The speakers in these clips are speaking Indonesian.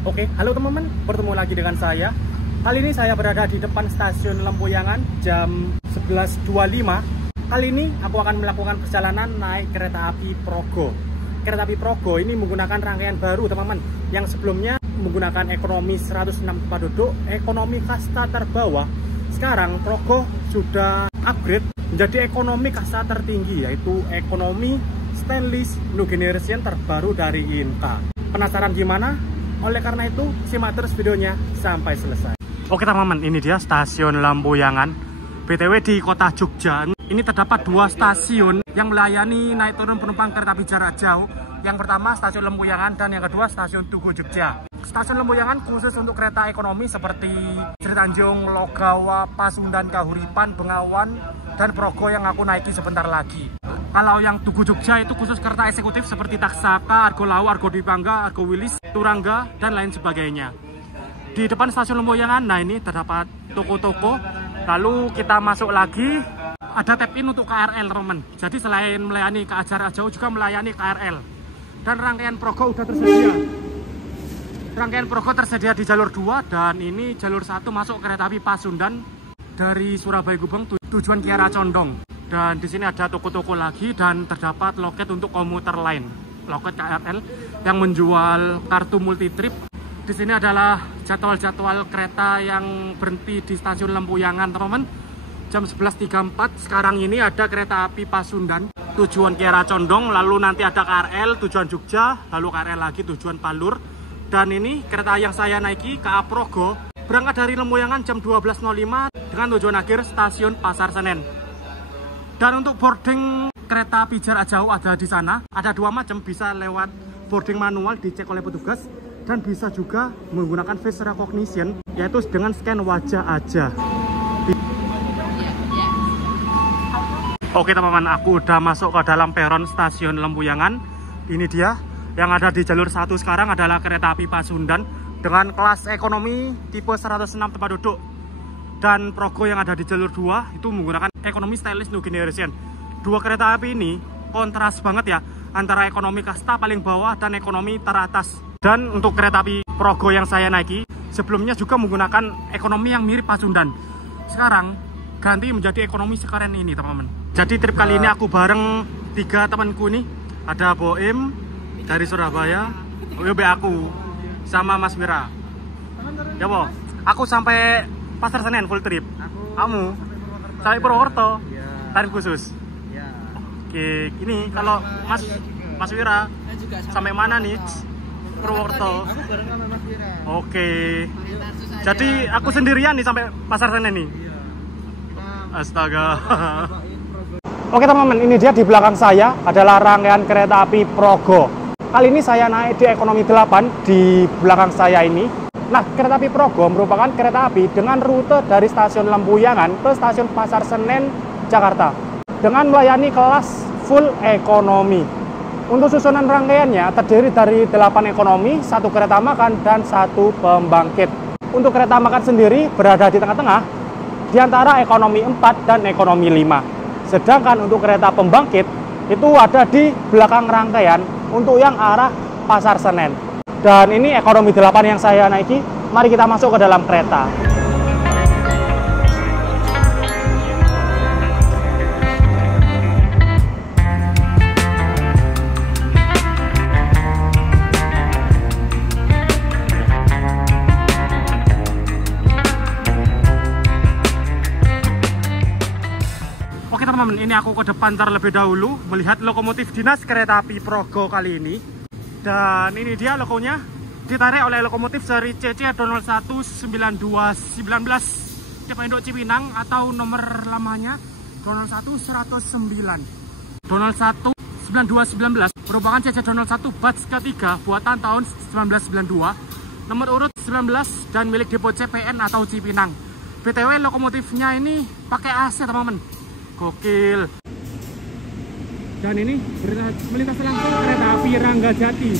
Oke, halo teman-teman, bertemu lagi dengan saya. Kali ini saya berada di depan stasiun Lempuyangan jam 11.25. Kali ini aku akan melakukan perjalanan naik kereta api Progo. Kereta api Progo ini menggunakan rangkaian baru teman-teman, yang sebelumnya menggunakan ekonomi 106 tempat duduk, ekonomi kasta terbawah. Sekarang Progo sudah upgrade menjadi ekonomi kasta tertinggi, yaitu ekonomi stainless new generation terbaru dari Inka. Penasaran gimana? Oleh karena itu, simak terus videonya sampai selesai. Oke teman-teman, ini dia stasiun Lempuyangan. BTW di kota Jogja, ini terdapat dua stasiun yang melayani naik turun penumpang kereta api jarak jauh. Yang pertama stasiun Lempuyangan dan yang kedua stasiun Tugu Jogja. Stasiun Lempuyangan khusus untuk kereta ekonomi seperti Sri Tanjung, Logawa, Pasundan, Kahuripan, Bengawan, dan Progo yang aku naiki sebentar lagi. Kalau yang Tugu Jogja itu khusus kereta eksekutif seperti Taksaka, Argo Lawu, Argo Dwi Pangga, Argo Wilis, Turangga, dan lain sebagainya. Di depan stasiun Lempuyangan, nah ini terdapat toko-toko. Lalu kita masuk lagi, ada tap-in untuk KRL teman. Jadi selain melayani ke jarak jauh juga melayani KRL. Dan rangkaian Progo udah tersedia. Rangkaian Progo tersedia di jalur 2 dan ini jalur 1 masuk kereta api Pasundan dari Surabaya Gubeng tujuan Kiara Condong. Dan di sini ada toko-toko lagi dan terdapat loket untuk komuter lain, loket KRL yang menjual kartu multi trip. Di sini adalah jadwal-jadwal kereta yang berhenti di stasiun Lempuyangan, teman-teman. Jam 11.34 sekarang ini ada kereta api Pasundan tujuan Kiara Condong, lalu nanti ada KRL tujuan Jogja, lalu KRL lagi tujuan Palur. Dan ini kereta yang saya naiki KA Progo berangkat dari Lempuyangan jam 12.05 dengan tujuan akhir stasiun Pasar Senen. Dan untuk boarding kereta api jarak jauh ada di sana. Ada dua macam, bisa lewat boarding manual dicek oleh petugas dan bisa juga menggunakan face recognition, yaitu dengan scan wajah aja. Oke teman-teman, aku udah masuk ke dalam peron stasiun Lempuyangan. Ini dia, yang ada di jalur 1 sekarang adalah kereta api Pasundan dengan kelas ekonomi tipe 106 tempat duduk. Dan Progo yang ada di jalur 2 itu menggunakan ekonomi stainless new generation. Dua kereta api ini kontras banget ya, antara ekonomi kasta paling bawah dan ekonomi teratas. Dan untuk kereta api Progo yang saya naiki sebelumnya juga menggunakan ekonomi yang mirip Pasundan. Sekarang ganti menjadi ekonomi sekeren ini teman-teman. Jadi trip kali ini aku bareng 3 temanku nih. Ada Boim dari Surabaya, OYB aku sama Mas Mira. Ya boh, aku sampai Pasar Senen full trip. Kamu sampai Purwokerto. Ya. Tarif khusus. Ya. Oke, ini kalau Mas Wira sampai mana nih? Purwokerto. Aku bareng sama Mas Wira. Oke. Jadi aku sendirian nih sampai Pasar Senen nih. Iya. Astaga. Oke teman-teman, ini dia di belakang saya adalah rangkaian kereta api Progo. Kali ini saya naik di ekonomi 8 di belakang saya ini. Nah, kereta api Progo merupakan kereta api dengan rute dari stasiun Lempuyangan ke stasiun Pasar Senen, Jakarta, dengan melayani kelas full ekonomi. Untuk susunan rangkaiannya terdiri dari 8 ekonomi, 1 kereta makan, dan 1 pembangkit. Untuk kereta makan sendiri berada di tengah-tengah, di antara ekonomi 4 dan ekonomi 5. Sedangkan untuk kereta pembangkit itu ada di belakang rangkaian untuk yang arah Pasar Senen. Dan ini ekonomi 8 yang saya naiki. Mari kita masuk ke dalam kereta. Oke teman-teman, ini aku ke depan terlebih dahulu melihat lokomotif dinas kereta api Progo kali ini. Dan ini dia logonya, ditarik oleh lokomotif seri CC 0019219 tipe induk Cipinang atau nomor lamanya 01109. 0019219 merupakan CC 01 batch ketiga buatan tahun 1992, nomor urut 19 dan milik depo CPN atau Cipinang. BTW lokomotifnya ini pakai AC teman-teman, gokil. Dan ini melintas langsung kereta api Rangga Jati.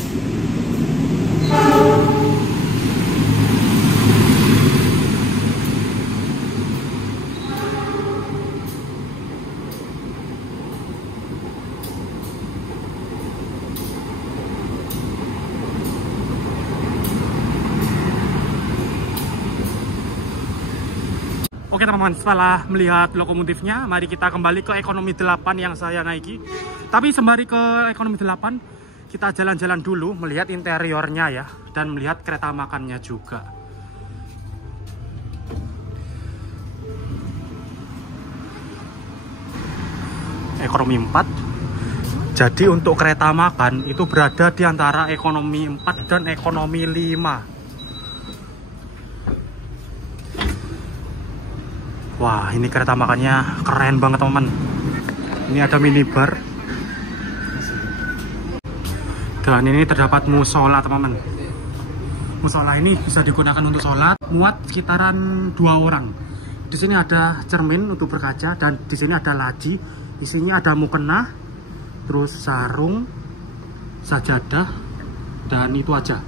Oke teman-teman, setelah melihat lokomotifnya, mari kita kembali ke ekonomi 8 yang saya naiki. Tapi sembari ke ekonomi 8, kita jalan-jalan dulu melihat interiornya ya, dan melihat kereta makannya juga. Ekonomi 4. Jadi untuk kereta makan itu berada di antara ekonomi 4 dan ekonomi 5. Wah, ini kereta makannya keren banget teman-teman. Ini ada minibar. Dan ini terdapat musola teman-teman. Musola ini bisa digunakan untuk sholat, muat sekitaran 2 orang. Di sini ada cermin untuk berkaca dan di sini ada laci. Isinya ada mukena, terus sarung, sajadah, dan itu aja.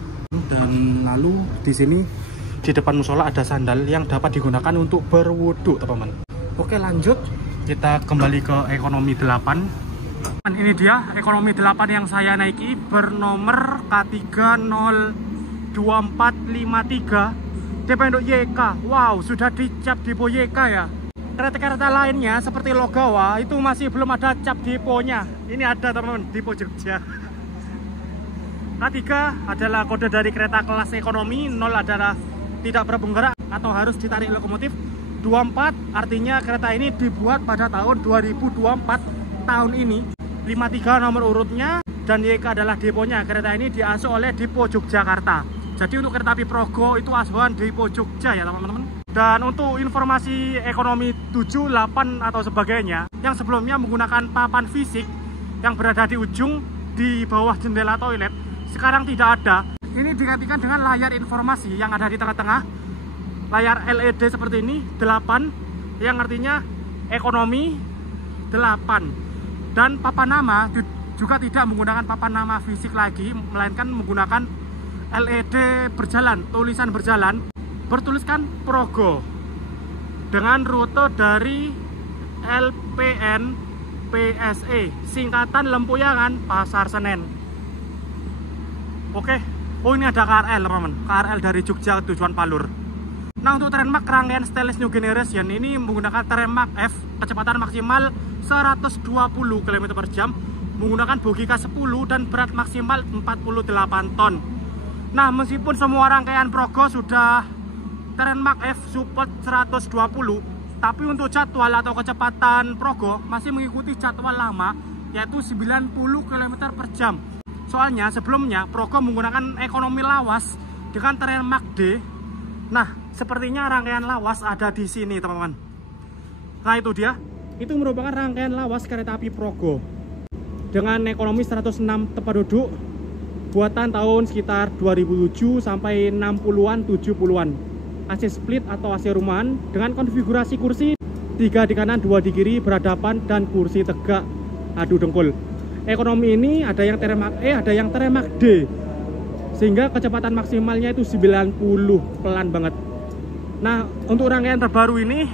Dan lalu di sini di depan musola ada sandal yang dapat digunakan untuk berwudu, teman-teman. Oke, lanjut. Kita kembali ke ekonomi 8. Dan ini dia ekonomi 8 yang saya naiki bernomor K30243 DP untuk YK. Wow, sudah dicap depo YK ya. Kereta-kereta lainnya seperti Logawa itu masih belum ada cap deponya. Ini ada teman-teman, depo Jogja. K3 adalah kode dari kereta kelas ekonomi, 0 adalah tidak berbenggerak atau harus ditarik lokomotif. 24 artinya kereta ini dibuat pada tahun 2024 tahun ini. 53 nomor urutnya dan YK adalah deponya. Kereta ini diasuh oleh Depo Yogyakarta. Jadi untuk kereta api Progo itu asuhan Depo Jogja ya teman-teman. Dan untuk informasi ekonomi 7, 8 atau sebagainya yang sebelumnya menggunakan papan fisik yang berada di ujung di bawah jendela toilet, sekarang tidak ada. Ini digantikan dengan layar informasi yang ada di tengah-tengah. Layar LED seperti ini, 8, yang artinya ekonomi 8. Dan papan nama juga tidak menggunakan papan nama fisik lagi, melainkan menggunakan LED berjalan, tulisan berjalan, bertuliskan Progo dengan rute dari LPN PSE, singkatan Lempuyangan Pasar Senen. Oke. Oh, ini ada KRL teman-teman, KRL dari Jogja tujuan Palur. Nah, untuk Trenmark rangkaian stainless new generation ini menggunakan Trenmark F, kecepatan maksimal 120 km/jam, menggunakan bogi K10 dan berat maksimal 48 ton. Nah, meskipun semua rangkaian Progo sudah Trenmark F support 120, tapi untuk jadwal atau kecepatan Progo masih mengikuti jadwal lama, yaitu 90 km/jam. Soalnya sebelumnya Progo menggunakan ekonomi lawas dengan Trenmark D. Nah, sepertinya rangkaian lawas ada di sini, teman-teman. Nah, itu dia. Itu merupakan rangkaian lawas kereta api Progo dengan ekonomi 106 tempat duduk, buatan tahun sekitar 2007 sampai 60-an, 70-an. AC split atau AC rumahan dengan konfigurasi kursi 3 di kanan, 2 di kiri berhadapan dan kursi tegak adu dengkul. Ekonomi ini ada yang Trenmark E, ada yang Trenmark D, sehingga kecepatan maksimalnya itu 90, pelan banget. Nah, untuk rangkaian terbaru ini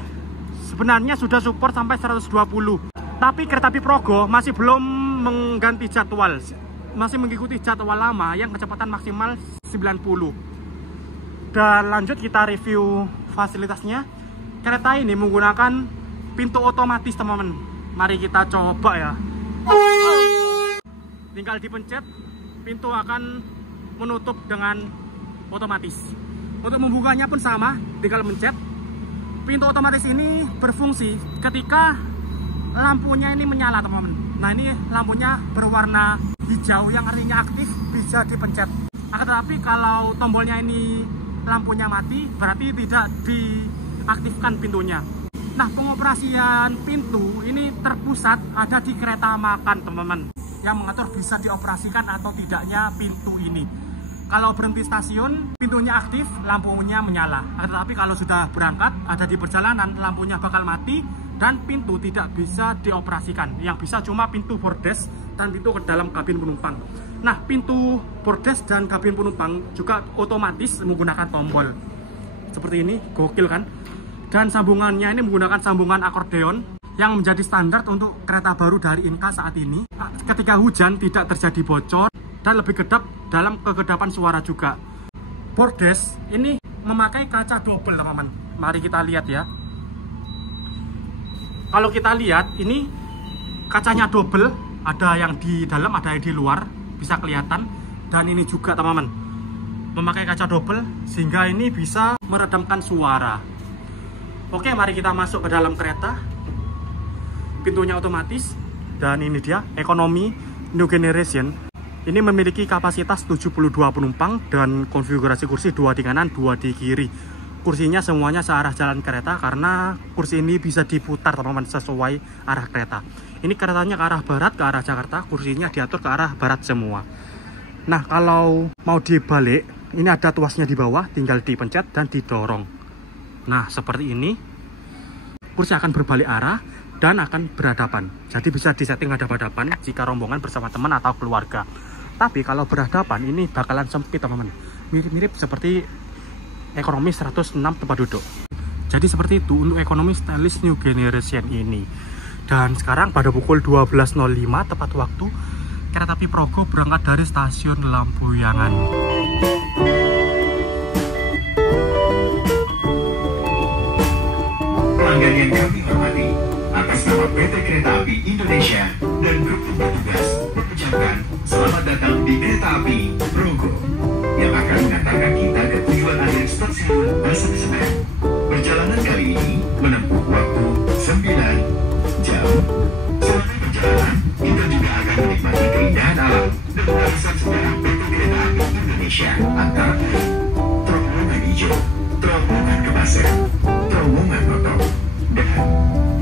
sebenarnya sudah support sampai 120, tapi kereta api Progo masih belum mengganti jadwal, masih mengikuti jadwal lama yang kecepatan maksimal 90. Dan lanjut kita review fasilitasnya. Kereta ini menggunakan pintu otomatis teman-teman. Mari kita coba ya. Tinggal dipencet, pintu akan menutup dengan otomatis. Untuk membukanya pun sama, tinggal mencet. Pintu otomatis ini berfungsi ketika lampunya ini menyala teman-teman. Nah, ini lampunya berwarna hijau yang artinya aktif, bisa dipencet. Akan tetapi kalau tombolnya ini lampunya mati, berarti tidak diaktifkan pintunya. Nah, pengoperasian pintu ini terpusat ada di kereta makan teman-teman, yang mengatur bisa dioperasikan atau tidaknya pintu ini. Kalau berhenti stasiun, pintunya aktif, lampunya menyala. Tetapi kalau sudah berangkat, ada di perjalanan, lampunya bakal mati dan pintu tidak bisa dioperasikan. Yang bisa cuma pintu bordes dan pintu ke dalam kabin penumpang. Nah, pintu bordes dan kabin penumpang juga otomatis menggunakan tombol. Seperti ini, gokil kan? Dan sambungannya ini menggunakan sambungan akordeon yang menjadi standar untuk kereta baru dari Inka saat ini. Ketika hujan tidak terjadi bocor dan lebih kedap dalam kegedapan suara juga. Bordes ini memakai kaca double teman-teman. Mari kita lihat ya. Kalau kita lihat ini kacanya double, ada yang di dalam, ada yang di luar, bisa kelihatan. Dan ini juga teman-teman, memakai kaca double sehingga ini bisa meredamkan suara. Oke, mari kita masuk ke dalam kereta. Pintunya otomatis dan ini dia ekonomi new generation. Ini memiliki kapasitas 72 penumpang dan konfigurasi kursi 2 di kanan, 2 di kiri. Kursinya semuanya searah jalan kereta karena kursi ini bisa diputar teman-teman sesuai arah kereta. Ini keretanya ke arah barat, ke arah Jakarta, kursinya diatur ke arah barat semua. Nah, kalau mau dibalik, ini ada tuasnya di bawah, tinggal dipencet dan didorong. Nah, seperti ini. Kursi akan berbalik arah dan akan berhadapan. Jadi bisa disetting hadap-hadapan jika rombongan bersama teman atau keluarga. Tapi kalau berhadapan ini bakalan sempit teman-teman. Mirip-mirip seperti ekonomi 106 tempat duduk. Jadi seperti itu untuk ekonomi stylish new generation ini. Dan sekarang pada pukul 12.05 tepat waktu, kereta api Progo berangkat dari stasiun Lampuyangan. Pelanggan yang kami hormati, atas nama PT Kereta Api Indonesia dan grup petugas mengucapkan selamat datang di Kereta Api Progo yang akan mengantarkan kita ke tujuan akhir stasiun Pasar Senen. Perjalanan kali ini menempuh waktu 9 jam. Selama perjalanan, kita juga akan menikmati keindahan alam dan warisan sejarah PT Kereta Api Indonesia antara terowongan hijau, terowongan kebasir, terowongan motor, dan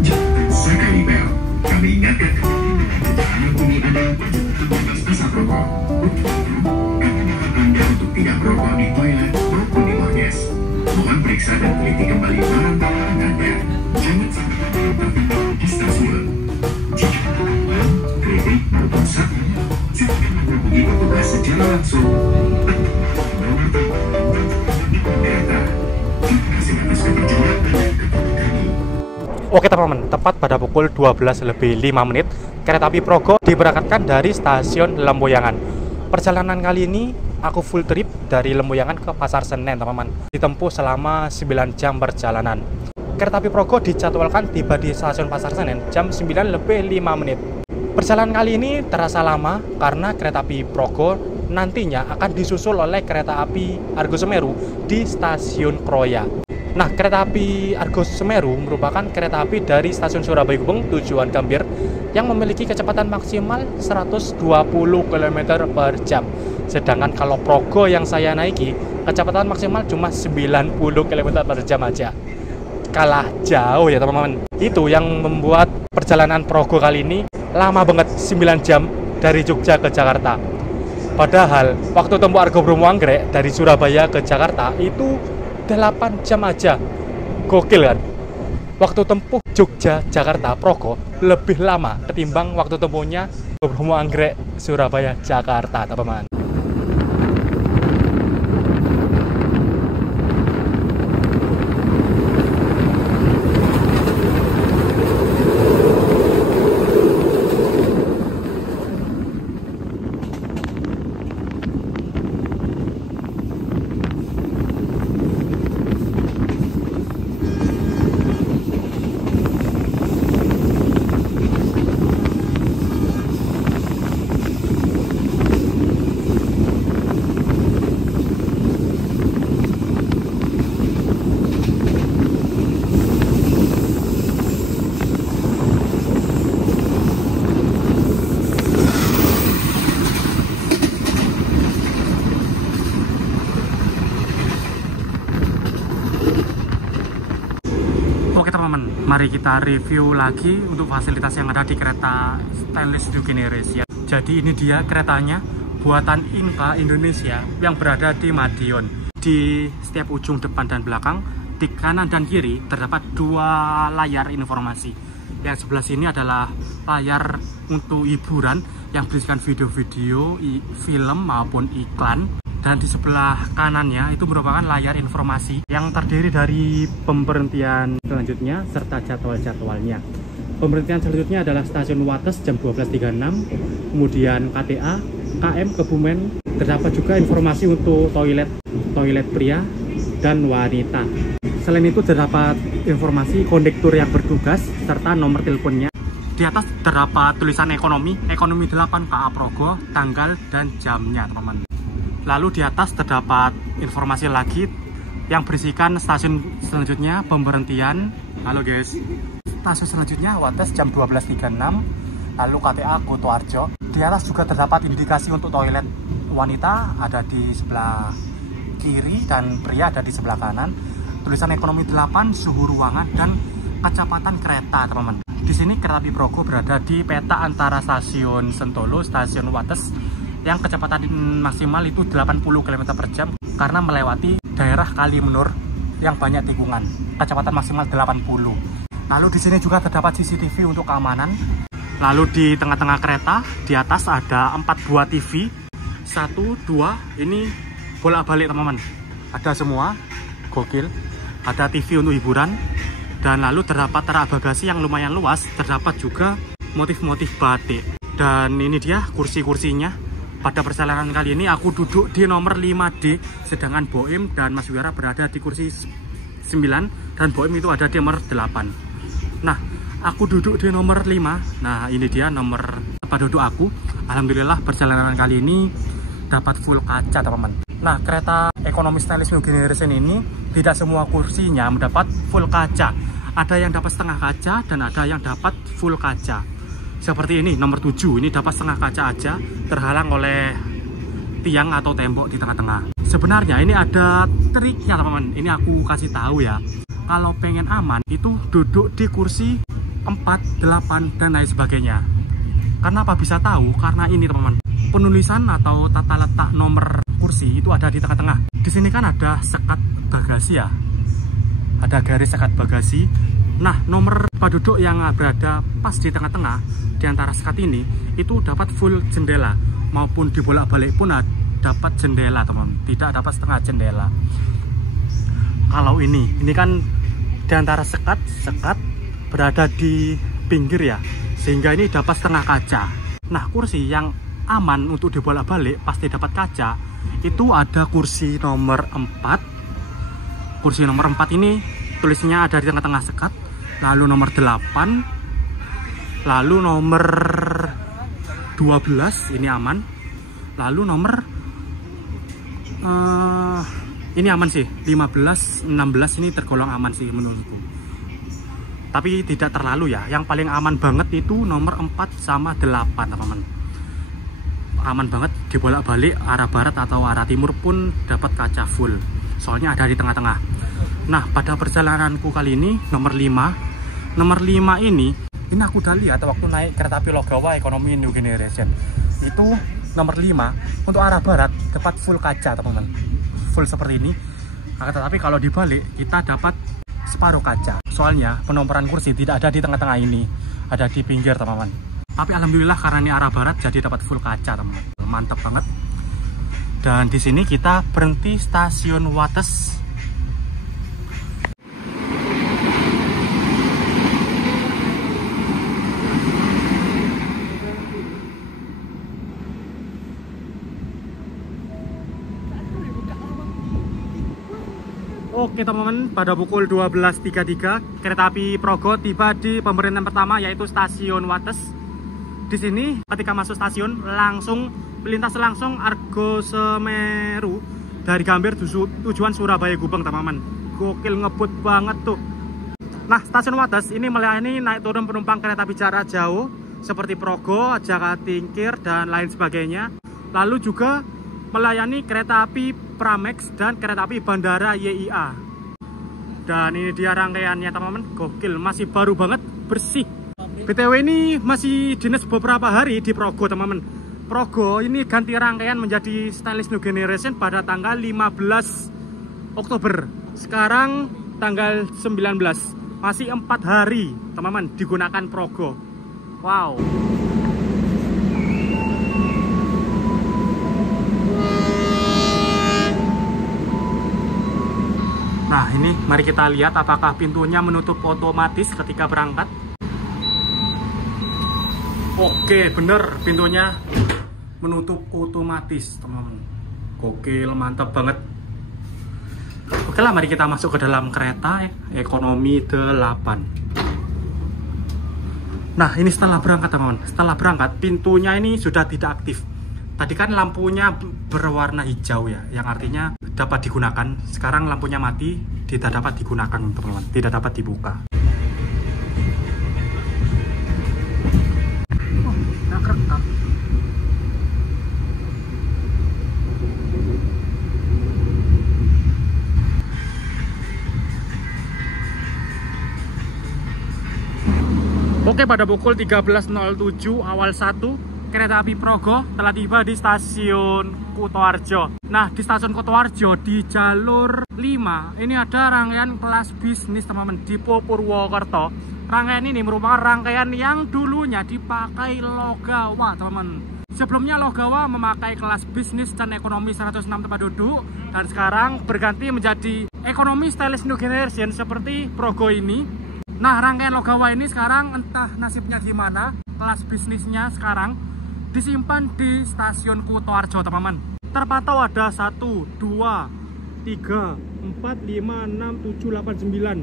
jembatan Sakalibel. Kami ingatkan kembali dengan perjalanan ini ada yang perjalanan bebas asap rokok. Untuk itu, kami mohon Anda untuk tidak merokok di toilet maupun di orges. Mohon periksa dan teliti kembali barang bawaan Anda. Jangan sampai ada yang tertinggal di stasiun. Jika ada gangguan, kritik maupun saran, silakan menghubungi petugas secara langsung. Terima kasih atas kepercayaan dan kepada kami. Oke teman-teman, tepat pada pukul 12:05 kereta api Progo diberangkatkan dari stasiun Lampuyangan. Perjalanan kali ini aku full trip dari Lampuyangan ke Pasar Senen teman-teman. Ditempuh selama 9 jam perjalanan. Kereta api Progo dijadwalkan tiba di stasiun Pasar Senen jam 9:05. Perjalanan kali ini terasa lama karena kereta api Progo nantinya akan disusul oleh kereta api Argo Semeru di stasiun Kroya. Nah, kereta api Argo Semeru merupakan kereta api dari stasiun Surabaya Gubeng tujuan Gambir yang memiliki kecepatan maksimal 120 km per jam. Sedangkan kalau Progo yang saya naiki, kecepatan maksimal cuma 90 km per jam aja. Kalah jauh ya teman-teman. Itu yang membuat perjalanan Progo kali ini lama banget, 9 jam dari Jogja ke Jakarta. Padahal waktu tempuh Argo Bromo Anggrek dari Surabaya ke Jakarta itu 8 jam aja. Gokil kan? Waktu tempuh Jogja Jakarta Progo lebih lama ketimbang waktu tempuhnya Bromo Anggrek Surabaya Jakarta teman-teman. Oke teman-teman, mari kita review lagi untuk fasilitas yang ada di kereta Stylish New Generation. Jadi ini dia keretanya buatan Inka Indonesia yang berada di Madiun. Di setiap ujung depan dan belakang, di kanan dan kiri terdapat 2 layar informasi. Yang sebelah sini adalah layar untuk hiburan yang berisikan video-video, film maupun iklan. Dan di sebelah kanannya itu merupakan layar informasi yang terdiri dari pemberhentian selanjutnya serta jadwal-jadwalnya. Pemberhentian selanjutnya adalah stasiun Wates jam 12.36, kemudian KTA, KM Kebumen. Terdapat juga informasi untuk toilet pria dan wanita. Selain itu terdapat informasi kondektur yang bertugas serta nomor teleponnya. Di atas terdapat tulisan ekonomi 8 KA Progo, tanggal dan jamnya teman-teman. Lalu di atas terdapat informasi lagi yang berisikan stasiun selanjutnya, pemberhentian. Halo guys, stasiun selanjutnya Wates jam 12.36, lalu KTA Kutoarjo. Di atas juga terdapat indikasi untuk toilet wanita ada di sebelah kiri dan pria ada di sebelah kanan. Tulisan ekonomi 8, suhu ruangan dan kecepatan kereta teman-teman. Di sini kereta api Progo berada di peta antara stasiun Sentolo, stasiun Wates yang kecepatan maksimal itu 80 km/jam karena melewati daerah Kalimenur yang banyak tikungan. Kecepatan maksimal 80. Lalu di sini juga terdapat CCTV untuk keamanan. Lalu di tengah-tengah kereta di atas ada 4 buah TV. 1, 2, ini bolak-balik teman-teman. Ada semua, gokil. Ada TV untuk hiburan. Dan lalu terdapat rak bagasi yang lumayan luas, terdapat juga motif-motif batik. Dan ini dia kursi-kursinya. Pada perjalanan kali ini aku duduk di nomor 5D, sedangkan Boim dan Mas Wira berada di kursi 9 dan Boim itu ada di nomor 8. Nah, aku duduk di nomor 5. Nah, ini dia nomor tempat duduk aku. Alhamdulillah perjalanan kali ini dapat full kaca, teman-teman. Nah, kereta ekonomi stainless new generation ini tidak semua kursinya mendapat full kaca. Ada yang dapat setengah kaca dan ada yang dapat full kaca. Seperti ini, nomor 7, ini dapat setengah kaca aja, terhalang oleh tiang atau tembok di tengah-tengah. Sebenarnya ini ada triknya teman-teman, ini aku kasih tahu ya. Kalau pengen aman, itu duduk di kursi 4, 8, dan lain sebagainya. Karena apa bisa tahu? Karena ini teman-teman, penulisan atau tata letak nomor kursi itu ada di tengah-tengah. Di sini kan ada sekat bagasi ya. Ada garis sekat bagasi. Nah, nomor tempat duduk yang berada pas di tengah-tengah di antara sekat ini itu dapat full jendela, maupun dibolak-balik pun dapat jendela teman, tidak dapat setengah jendela. Kalau ini kan di antara sekat berada di pinggir ya, sehingga ini dapat setengah kaca. Nah, kursi yang aman untuk dibolak-balik pasti dapat kaca itu ada kursi nomor 4. Kursi nomor 4 ini tulisnya ada di tengah-tengah sekat. Lalu nomor 8, lalu nomor 12 ini aman. Lalu nomor ini aman sih, 15, 16 ini tergolong aman sih menurutku. Tapi tidak terlalu ya. Yang paling aman banget itu nomor 4 sama 8 teman-teman. Aman banget, dibolak-balik arah barat atau arah timur pun dapat kaca full. Soalnya ada di tengah-tengah. Nah, pada perjalananku kali ini nomor 5 ini aku udah lihat waktu naik kereta api Logawa ekonomi new generation. Itu nomor 5 untuk arah barat dapat full kaca teman-teman, full seperti ini. Nah, tetapi kalau dibalik kita dapat separuh kaca. Soalnya penomporan kursi tidak ada di tengah-tengah ini, ada di pinggir teman-teman. Tapi alhamdulillah karena ini arah barat jadi dapat full kaca teman-teman. Mantap banget. Dan di sini kita berhenti stasiun Wates. Oke teman-teman, pada pukul 12.33 kereta api Progo tiba di pemberhentian pertama yaitu stasiun Wates. Di sini ketika masuk stasiun langsung melintas langsung Argo Semeru dari Gambir tujuan Surabaya Gubeng teman-teman. Gokil, ngebut banget tuh. Nah, stasiun Wates ini melayani naik turun penumpang kereta api jarak jauh seperti Progo, Jakarta Tingkir dan lain sebagainya. Lalu juga melayani kereta api Pramex dan kereta api Bandara YIA. Dan ini dia rangkaiannya teman-teman, gokil, masih baru banget, bersih. BTW ini masih dinas beberapa hari di Progo teman-teman. Progo ini ganti rangkaian menjadi stainless new generation pada tanggal 15 Oktober. Sekarang tanggal 19. Masih 4 hari teman-teman digunakan Progo. Wow. Nah, ini mari kita lihat apakah pintunya menutup otomatis ketika berangkat. Oke, bener, pintunya menutup otomatis teman-teman. Gokil, mantap banget. Oke Oke lah, mari kita masuk ke dalam kereta ekonomi 8. Nah, ini setelah berangkat teman-teman. Setelah berangkat, pintunya ini sudah tidak aktif. Tadi kan lampunya berwarna hijau ya, yang artinya dapat digunakan. Sekarang lampunya mati, tidak dapat digunakan teman-teman, tidak dapat dibuka. Oh, nggak kerekam. Oke, pada pukul 13.07 awal 1 kereta api Progo telah tiba di stasiun Kutoarjo. Nah, di stasiun Kutoarjo di jalur 5 ini ada rangkaian kelas bisnis teman-teman di Purwokerto. Rangkaian ini merupakan rangkaian yang dulunya dipakai Logawa teman-teman. Sebelumnya Logawa memakai kelas bisnis dan ekonomi 106 tempat duduk, dan sekarang berganti menjadi ekonomi stylish new generation seperti Progo ini. Nah, rangkaian Logawa ini sekarang entah nasibnya gimana. Kelas bisnisnya sekarang disimpan di stasiun Kutoarjo teman-teman. Terpantau ada 1, 2, 3, 4, 5, 6, 7, 8,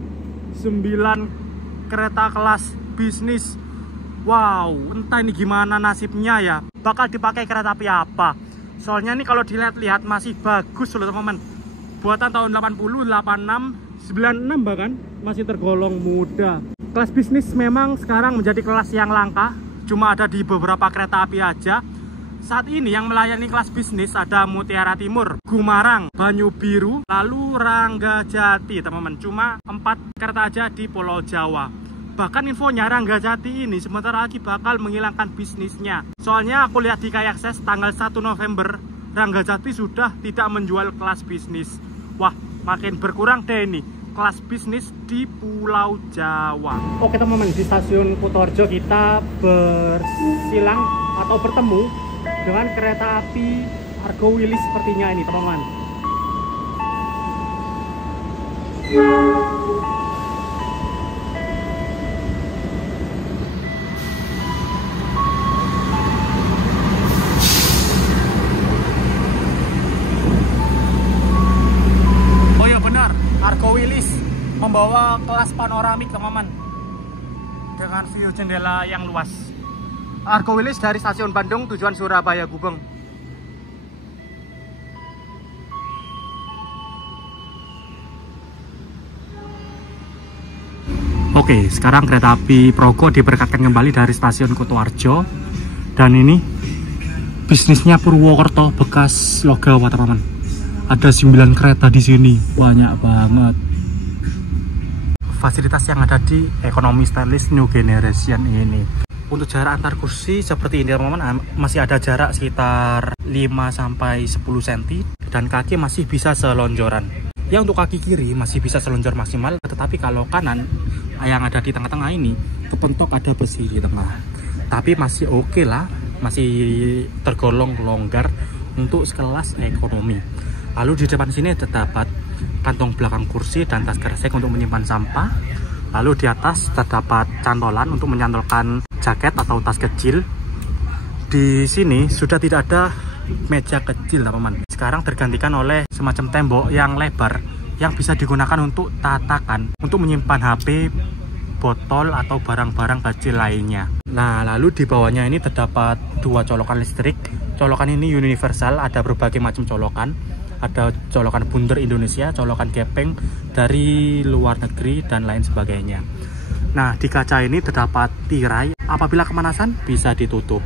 9 kereta kelas bisnis. Wow, entah ini gimana nasibnya ya. Bakal dipakai kereta api apa? Soalnya ini kalau dilihat-lihat masih bagus loh teman-teman. Buatan tahun 80, 86, 96 bahkan masih tergolong muda. Kelas bisnis memang sekarang menjadi kelas yang langka, cuma ada di beberapa kereta api aja. Saat ini yang melayani kelas bisnis ada Mutiara Timur, Gumarang, Banyu Biru, lalu Ranggajati teman-teman. Cuma 4 kereta aja di Pulau Jawa. Bahkan infonya Ranggajati ini sebentar lagi bakal menghilangkan bisnisnya. Soalnya aku lihat di Kayakses tanggal 1 November Ranggajati sudah tidak menjual kelas bisnis. Wah, makin berkurang deh ini kelas bisnis di Pulau Jawa. Oke teman-teman, di stasiun Kutoarjo kita bersilang atau bertemu dengan kereta api Argo Wilis sepertinya ini teman-teman. Argo Wilis membawa kelas panoramik teman-teman dengan view jendela yang luas. Argo Wilis dari stasiun Bandung tujuan Surabaya Gubeng. Oke, sekarang kereta api Progo diberangkatkan kembali dari stasiun Kutoarjo. Dan ini bisnisnya Purwokerto bekas Logawa teman-teman. Ada 9 kereta di sini, banyak banget. Fasilitas yang ada di ekonomi stylish new generation ini. Untuk jarak antar kursi seperti ini teman-teman, masih ada jarak sekitar 5-10 cm dan kaki masih bisa selonjoran. Ya, untuk kaki kiri masih bisa selonjor maksimal, tetapi kalau kanan yang ada di tengah-tengah ini kepentok ada besi di tengah. Tapi masih oke lah, masih tergolong longgar untuk sekelas ekonomi. Lalu di depan sini terdapat kantong belakang kursi dan tas kresek untuk menyimpan sampah. Lalu di atas terdapat cantolan untuk menyantolkan jaket atau tas kecil. Di sini sudah tidak ada meja kecil teman-teman. Sekarang tergantikan oleh semacam tembok yang lebar yang bisa digunakan untuk tatakan untuk menyimpan HP, botol atau barang-barang kecil lainnya. Nah, lalu di bawahnya ini terdapat 2 colokan listrik. Colokan ini universal, ada berbagai macam colokan. Ada colokan bundar Indonesia, colokan gepeng dari luar negeri, dan lain sebagainya. Nah, di kaca ini terdapat tirai, apabila kemanasan bisa ditutup.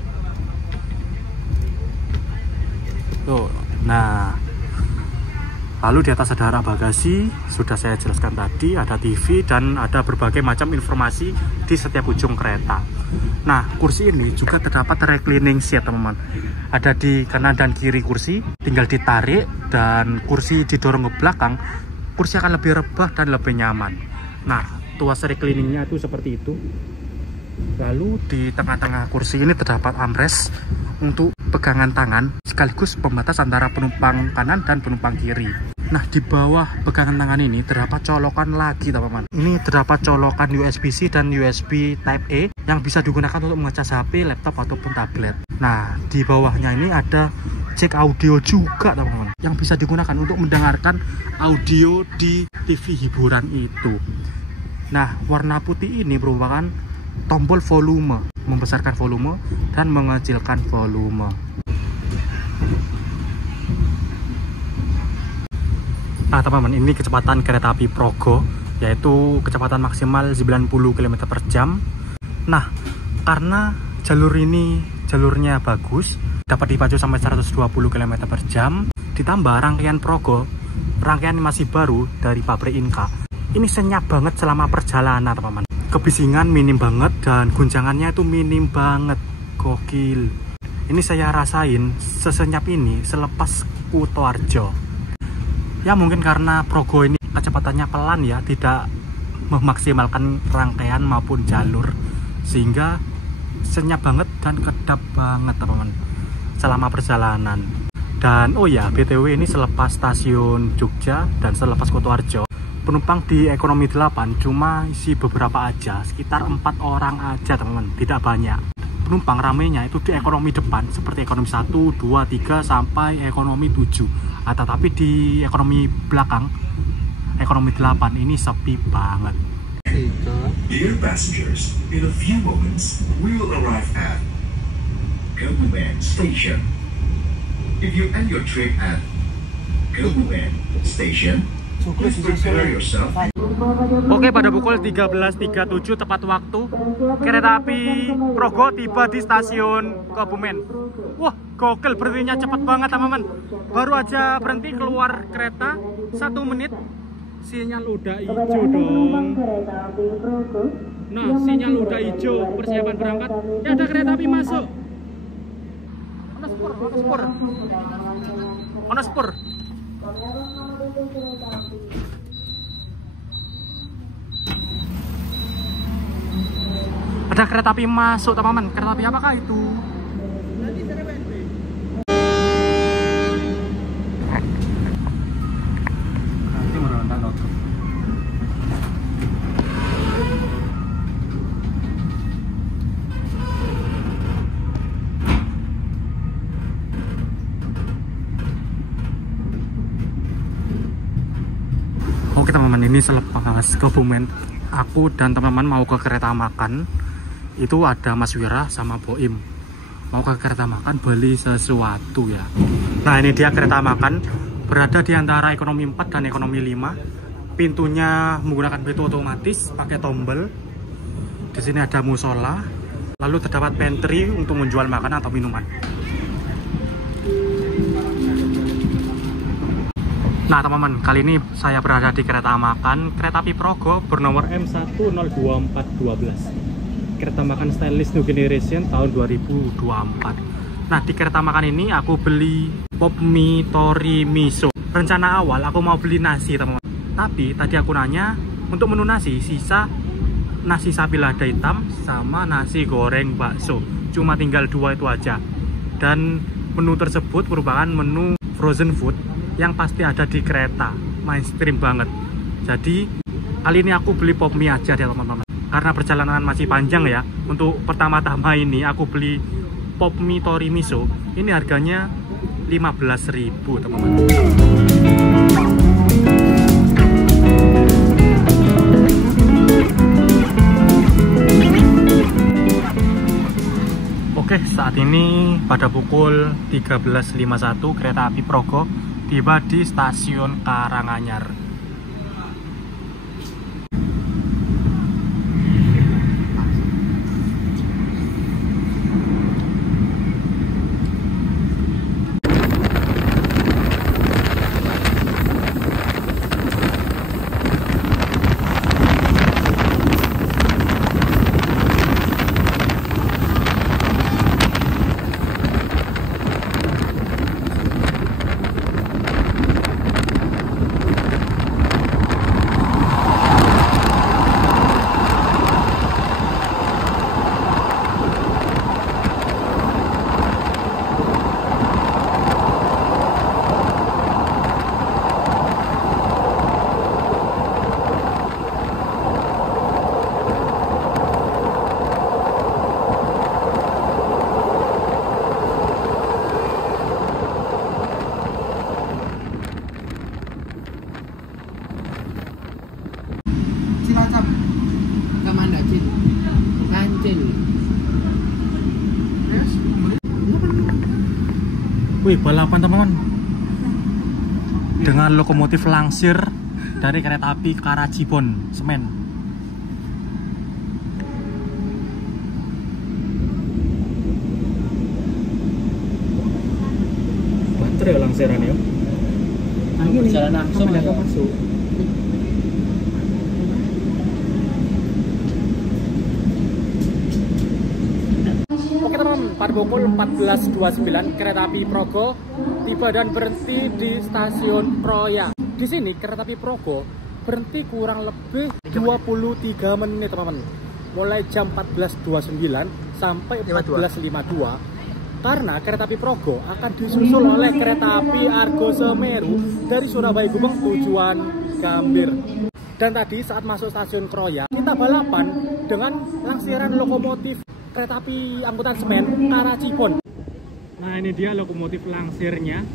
Tuh, nah, lalu di atas ada rak bagasi, sudah saya jelaskan tadi, ada TV dan ada berbagai macam informasi di setiap ujung kereta. Nah, kursi ini juga terdapat reclining seat teman-teman. Ada di kanan dan kiri kursi, tinggal ditarik dan kursi didorong ke belakang, kursi akan lebih rebah dan lebih nyaman. Nah, tuas recliningnya itu seperti itu. Lalu di tengah-tengah kursi ini terdapat armrest untuk pegangan tangan sekaligus pembatas antara penumpang kanan dan penumpang kiri. Nah, di bawah pegangan tangan ini terdapat colokan lagi teman-teman. Ini terdapat colokan USB-C dan USB Type A yang bisa digunakan untuk mengecas HP, laptop ataupun tablet. Nah, di bawahnya ini ada jack audio juga teman-teman, yang bisa digunakan untuk mendengarkan audio di TV hiburan itu. Nah, warna putih ini merupakan tombol volume, membesarkan volume dan mengecilkan volume. Nah teman-teman, ini kecepatan kereta api Progo, yaitu kecepatan maksimal 90 km/jam. Nah, karena jalur ini jalurnya bagus, dapat dipacu sampai 120 km/jam, ditambah rangkaian Progo, rangkaian masih baru dari pabrik Inka. Ini senyap banget selama perjalanan teman-teman. Kebisingan minim banget dan guncangannya itu minim banget, gokil. Ini saya rasain sesenyap ini selepas Kutoarjo. Ya mungkin karena Progo ini kecepatannya pelan ya, tidak memaksimalkan rangkaian maupun jalur, sehingga senyap banget dan kedap banget teman-teman selama perjalanan. Dan oh ya, BTW ini selepas stasiun Jogja dan selepas Kutoarjo, penumpang di ekonomi 8 cuma isi beberapa aja, sekitar 4 orang aja teman-teman, tidak banyak. Penumpang ramenya itu di ekonomi depan seperti ekonomi 1, 2, 3 sampai ekonomi 7. Tetapi di ekonomi belakang, ekonomi 8 ini sepi banget. Dear passengers, in a few moments we will arrive at Kebumen Station. If you end your trip at Kebumen Station, please prepare yourself. Oke, pada pukul 13.37 tepat waktu, kereta api Progo tiba di stasiun Kebumen. Wah, gokil, berhentinya cepet banget teman-teman. Baru aja berhenti keluar kereta 1 menit, sinyal udah hijau dong. Nah, sinyal udah hijau, persiapan berangkat. Ya, ada kereta api masuk. Ono spur. Ada kereta api masuk teman-teman. Kereta api apakah itu? Oke teman-teman, ini selepas Kebumen, aku dan teman-teman mau ke kereta makan. Itu ada Mas Wira sama Boim, mau ke kereta makan beli sesuatu ya. Nah, ini dia kereta makan, berada di antara ekonomi 4 dan ekonomi 5. Pintunya menggunakan pintu otomatis pakai tombol. Di sini ada musola, lalu terdapat pantry untuk menjual makanan atau minuman. Nah teman-teman, kali ini saya berada di kereta makan kereta api Progo bernomor M1024212. Kereta makan stainless new generation tahun 2024. Nah, di kereta makan ini aku beli pop mie tori miso. Rencana awal aku mau beli nasi teman-teman, tapi tadi aku nanya untuk menu nasi, sisa nasi sapi lada hitam sama nasi goreng bakso, cuma tinggal 2 itu aja. Dan menu tersebut merupakan menu frozen food yang pasti ada di kereta, mainstream banget. Jadi kali ini aku beli pop mie aja ya teman-teman, karena perjalanan masih panjang ya. Untuk pertama-tama ini aku beli pop mie tori miso. Ini harganya 15.000 teman-teman. Oke, saat ini pada pukul 13.51 kereta api Progo tiba di stasiun Karanganyar. Cilacap ke Mandacin Kancil. Wih, balapan teman-teman dengan lokomotif langsir dari kereta api Karajibon Semen. Banter ya langsiran ya. Ini jalan langsung ya. Masuk. Oke teman-teman, pada pukul 14.29 kereta api Progo tiba dan berhenti di stasiun Kroya. Di sini kereta api Progo berhenti kurang lebih 23 menit teman-teman. Mulai jam 14.29 sampai 14.52. Karena kereta api Progo akan disusul oleh kereta api Argo Semeru dari Surabaya Gubeng tujuan Gambir. Dan tadi saat masuk stasiun Kroya, kita balapan dengan langsiran lokomotif kereta api angkutan semen Karajibon. Nah, ini dia lokomotif langsirnya.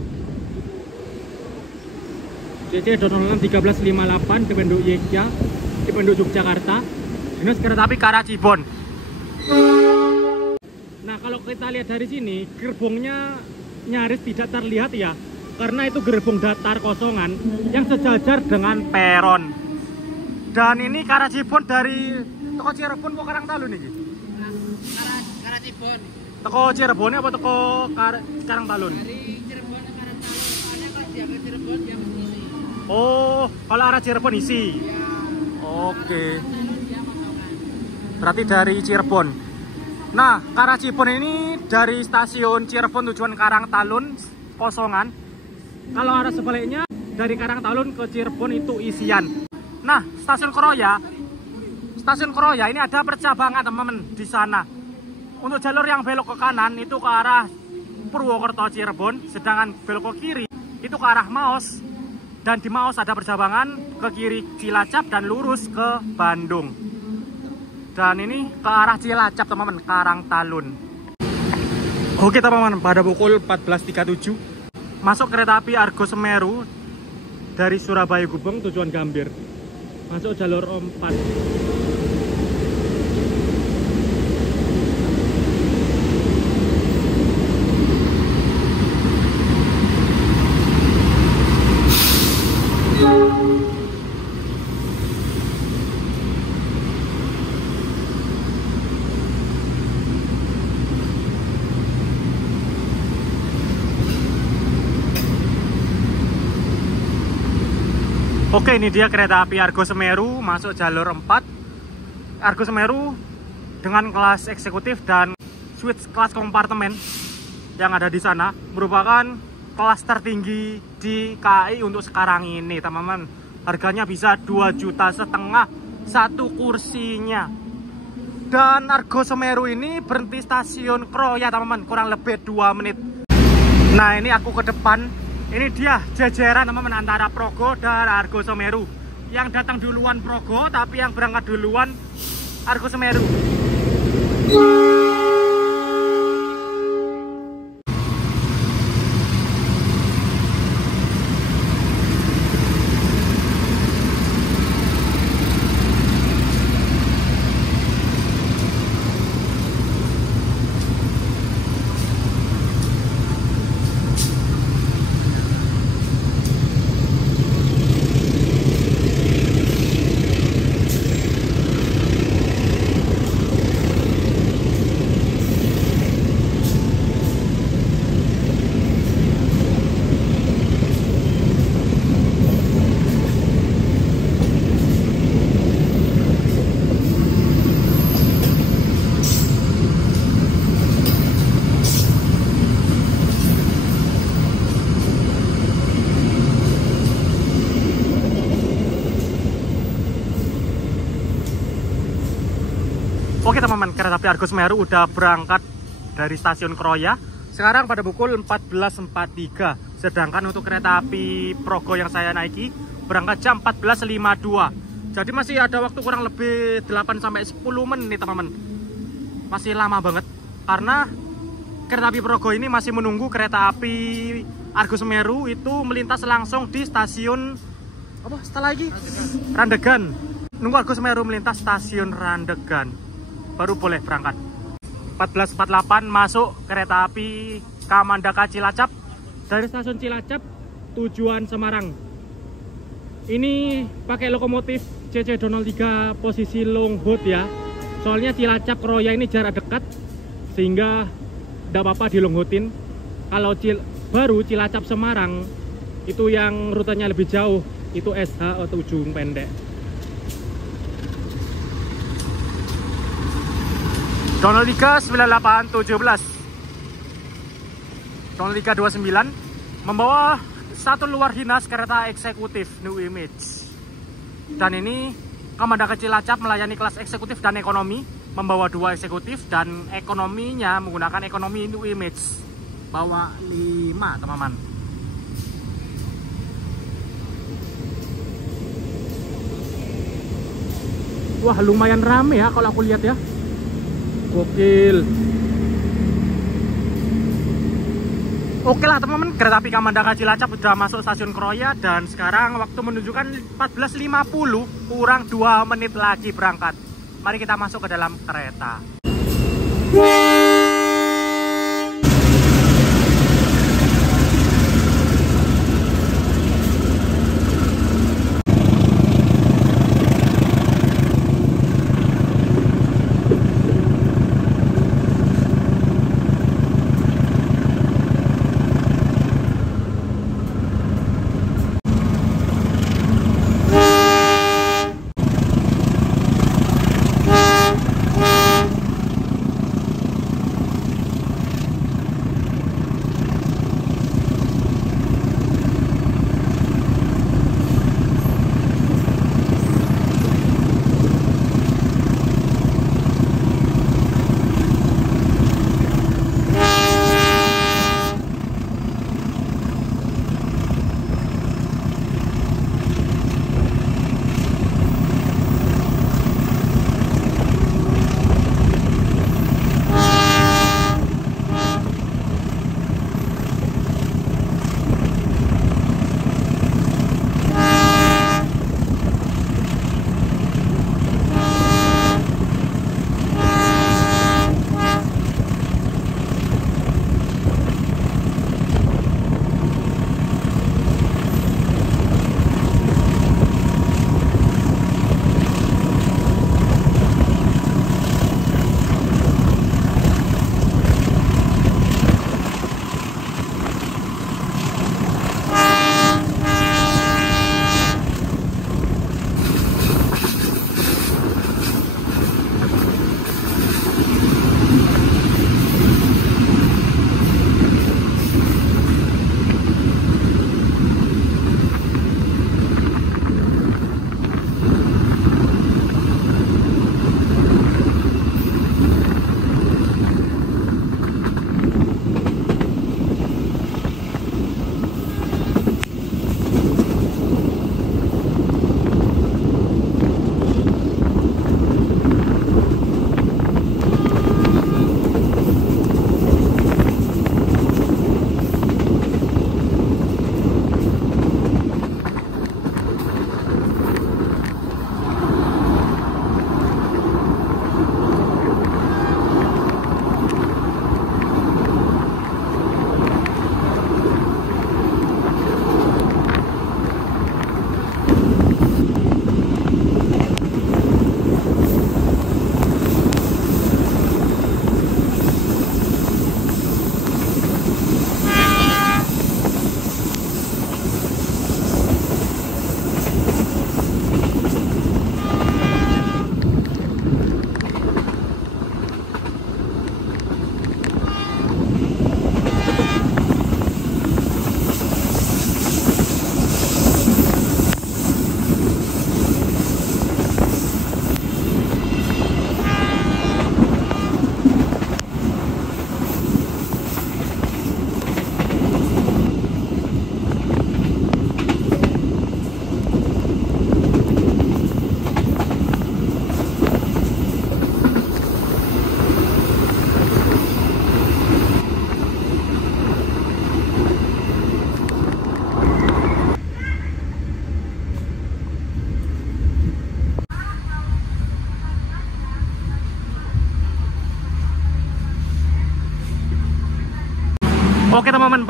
CC Donolan 1358 Dipenduk Yogyakarta, Dipenduk Yogyakarta. Dinas kereta api Karajibon. Nah, kalau kita lihat dari sini, gerbongnya nyaris tidak terlihat ya, karena itu gerbong datar kosongan yang sejajar dengan peron. Dan ini Karajibon dari toko Cirebon atau Karangtalun nih? Karajibon. Toko Cirebon apa toko Karangtalun? Dari Cirebon ke Karangtalun. Ada kalau dia ke Cirebon dia mesti isi. Oh, kalau arah Cirebon isi. Ya. Oke. Berarti dari Cirebon. Nah, Karajibon ini dari stasiun Cirebon tujuan Karangtalun kosongan. Kalau arah sebaliknya dari Karangtalun ke Cirebon itu isian. Nah, stasiun Kroya ini ada percabangan teman-teman di sana. Untuk jalur yang belok ke kanan itu ke arah Purwokerto Cirebon, sedangkan belok ke kiri itu ke arah Maos. Dan di Maos ada percabangan ke kiri Cilacap dan lurus ke Bandung. Dan ini ke arah Cilacap teman-teman, Karangtalun. Oke teman-teman, pada pukul 14.37 masuk kereta api Argo Semeru dari Surabaya Gubeng tujuan Gambir. Masuk jalur 4. Oke, ini dia kereta api Argo Semeru masuk jalur 4. Argo Semeru dengan kelas eksekutif dan suite kelas kompartemen yang ada di sana merupakan kelas tertinggi di KAI untuk sekarang ini, teman-teman. Harganya bisa 2,5 juta satu kursinya. Dan Argo Semeru ini berhenti stasiun Kroya, teman-teman, kurang lebih 2 menit. Nah, ini aku ke depan. Ini dia jajaran teman-teman antara Progo dan Argo Semeru. Yang datang duluan Progo, tapi yang berangkat duluan Argo Semeru. Oke teman-teman, kereta api Argo Semeru udah berangkat dari stasiun Kroya. Sekarang pada pukul 14.43. Sedangkan untuk kereta api Progo yang saya naiki berangkat jam 14.52. Jadi masih ada waktu kurang lebih 8-10 menit teman-teman. Masih lama banget karena kereta api Progo ini masih menunggu kereta api Argo Semeru itu melintas langsung di stasiun apa setelah lagi? Randegan. nunggu Argo Semeru melintas stasiun Randegan baru boleh berangkat. 14.48 masuk kereta api Kamandaka Cilacap dari stasiun Cilacap tujuan Semarang. Ini pakai lokomotif CC203 posisi long hood ya. Soalnya Cilacap Kroya ini jarak dekat sehingga tidak apa-apa di long hoodin. Kalau baru Cilacap Semarang itu yang rutenya lebih jauh, itu SH atau ujung pendek. Donald 3 9817 Donald 3 29 membawa satu luar dinas kereta eksekutif New Image. Dan ini Kamandaka Cilacap melayani kelas eksekutif dan ekonomi, membawa 2 eksekutif dan ekonominya menggunakan ekonomi New Image. Bawa 5 teman-teman. Wah, lumayan rame ya kalau aku lihat ya. Gokil. Oke lah teman-teman, kereta api Kamandaka Cilacap sudah masuk stasiun Kroya dan sekarang waktu menunjukkan 14.50, kurang 2 menit lagi berangkat. Mari kita masuk ke dalam kereta.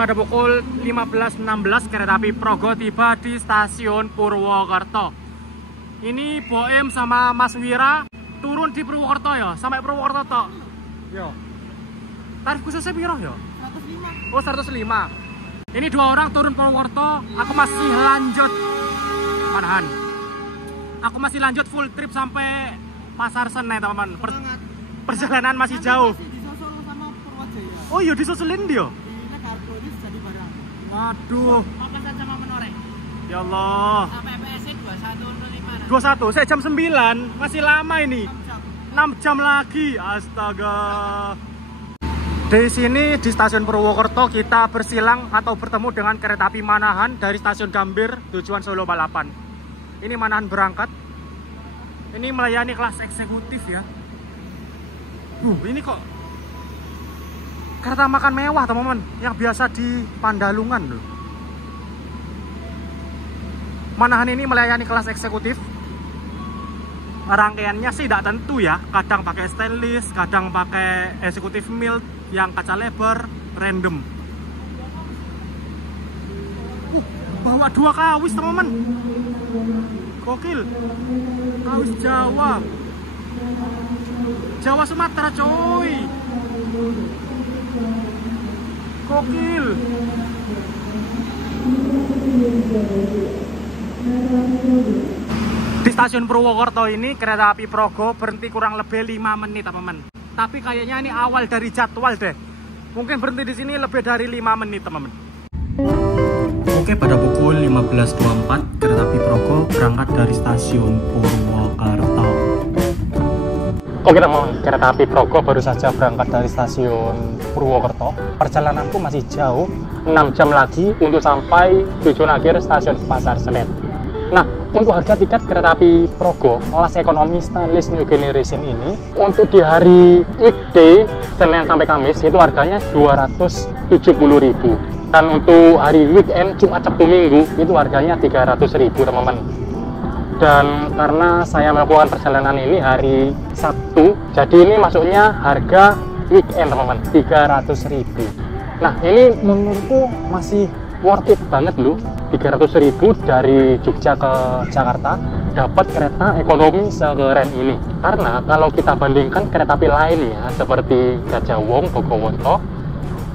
pada pukul 15.16 kereta api Progo tiba di stasiun Purwokerto. Ini Boem sama Mas Wira turun di Purwokerto ya, sampai Purwokerto tok. Yo. Tarif khususnya piro ya? 105. Oh, 105. Ini 2 orang turun Purwokerto, aku masih lanjut Manahan. Aku masih lanjut full trip sampai Pasar Senen, teman-teman. Perjalanan masih jauh. Oh iya, disusulin dia. Waduh. Papasan sama Menoreh. Ya Allah. PPS 21.05. 21, saya jam 9, masih lama ini. 6 jam lagi, astaga. Di sini di stasiun Purwokerto kita bersilang atau bertemu dengan kereta api Manahan dari stasiun Gambir tujuan Solo Balapan. Ini Manahan berangkat. Ini melayani kelas eksekutif ya. Ini kok kereta makan mewah teman-teman, yang biasa di Pandalungan loh. Manahan ini melayani kelas eksekutif. Rangkaiannya sih tidak tentu ya, kadang pakai stainless, kadang pakai eksekutif mild yang kaca lebar, random. Bawa 2 kawis teman-teman. Gokil. Kawis Jawa. Jawa Sumatera coy. Gokil. Di stasiun Purwokerto ini kereta api Progo berhenti kurang lebih 5 menit teman-teman. Tapi kayaknya ini awal dari jadwal deh. Mungkin berhenti di sini lebih dari 5 menit teman-teman. Oke, pada pukul 15.24 kereta api Progo berangkat dari stasiun Purwokerto. Oke teman-teman, kereta api Progo baru saja berangkat dari stasiun Purwokerto. Perjalananku masih jauh, 6 jam lagi untuk sampai tujuan akhir stasiun Pasar Senen. Nah, untuk harga tiket kereta api Progo kelas ekonomi stainless new generation ini untuk di hari weekday Senin sampai Kamis itu harganya 270.000. Dan untuk hari weekend Jumat Sabtu Minggu itu harganya 300.000 teman-teman. Dan karena saya melakukan perjalanan ini hari Sabtu, jadi ini masuknya harga weekend teman-teman, 300.000. Nah ini menurutku masih worth it banget loh. 300.000 dari Jogja ke Jakarta dapat kereta ekonomi sekeren ini. Karena kalau kita bandingkan kereta api lain ya, seperti Gajah Wong, Bogowonto,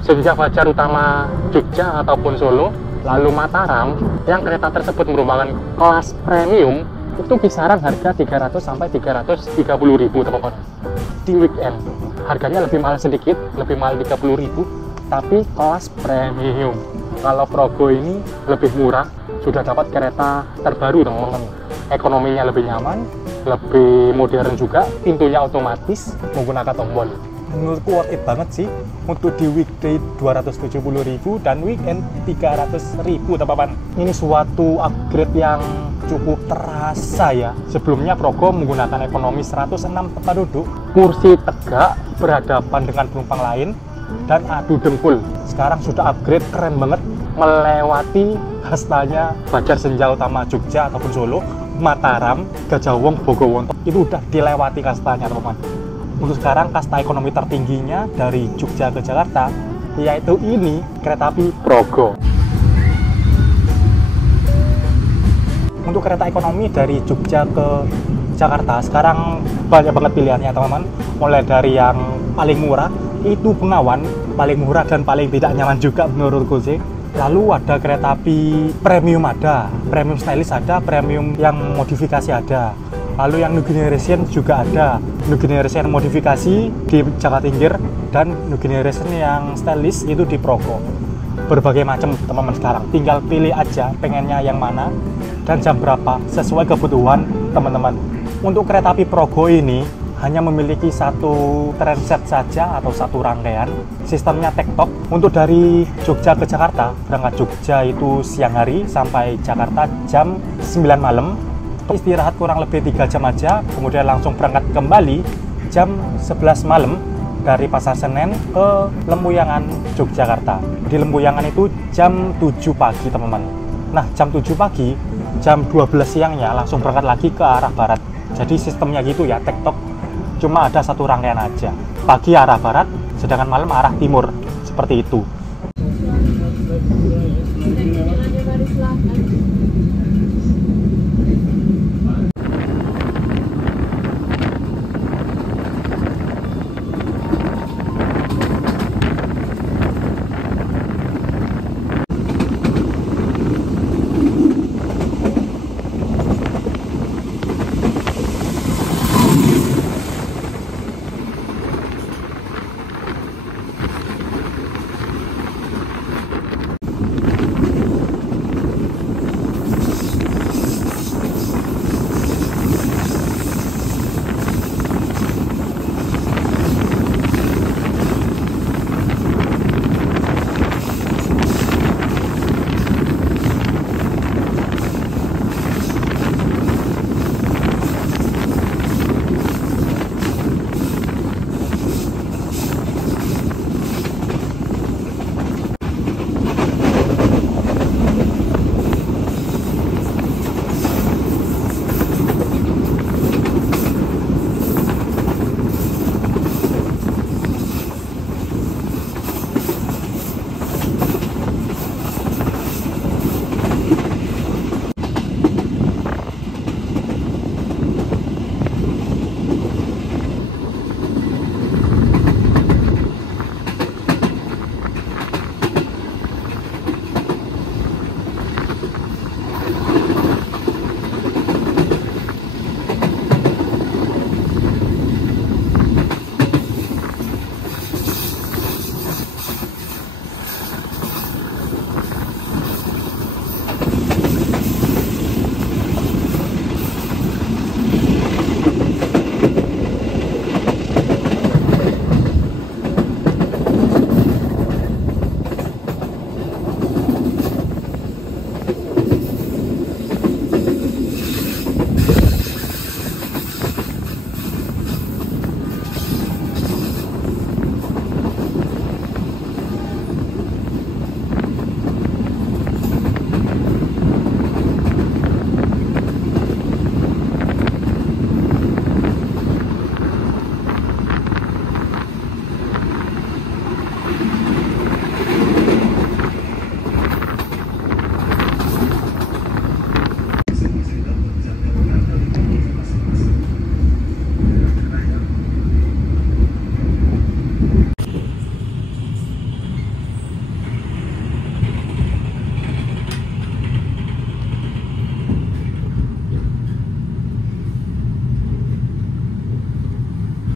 Senja Fajar Utama Jogja ataupun Solo, lalu Mataram, yang kereta tersebut merupakan kelas premium, itu kisaran harga 300 sampai 330.000 teman-teman. Di weekend harganya lebih mahal sedikit, lebih mahal 30.000, tapi kelas premium. Kalau Progo ini lebih murah, sudah dapat kereta terbaru teman-teman. Ekonominya lebih nyaman, lebih modern juga, pintunya otomatis menggunakan tombol. Menurutku worth it banget sih. Untuk di weekday 270.000 dan weekend 300.000 teman-teman. Ini suatu upgrade yang cukup terasa ya. Sebelumnya Progo menggunakan ekonomi 106 tempat duduk, kursi tegak berhadapan dengan penumpang lain, dan adu dengkul. Sekarang sudah upgrade, keren banget, melewati kastanya Fajar Senja Utama Jogja ataupun Solo, Mataram, Gajah Wong, Bogowonto, itu udah dilewati kastanya teman-teman. Untuk sekarang kasta ekonomi tertingginya dari Jogja ke Jakarta yaitu ini kereta api Progo. Untuk kereta ekonomi dari Jogja ke Jakarta sekarang banyak banget pilihannya teman-teman. Mulai dari yang paling murah itu Bengawan, paling murah dan paling tidak nyaman juga menurutku sih. Lalu ada kereta api premium, ada premium stylish, ada premium yang modifikasi ada. Lalu yang new generation juga ada, new generation modifikasi di Jakarta Tinggir dan new generation yang stylish itu di Progo. Berbagai macam teman-teman sekarang, tinggal pilih aja pengennya yang mana dan jam berapa sesuai kebutuhan teman-teman. Untuk kereta api Progo ini hanya memiliki satu transit saja atau satu rangkaian, sistemnya tektok. Untuk dari Jogja ke Jakarta, berangkat Jogja itu siang hari sampai Jakarta jam 9 malam, istirahat kurang lebih 3 jam aja, kemudian langsung berangkat kembali jam 11 malam dari Pasar Senen ke Lempuyangan, Yogyakarta. Di Lempuyangan itu jam 7 pagi teman-teman. Nah jam 7 pagi, jam 12 siangnya langsung berangkat lagi ke arah barat. Jadi sistemnya gitu ya, tektok, cuma ada satu rangkaian aja. Pagi arah barat, sedangkan malam arah timur, seperti itu.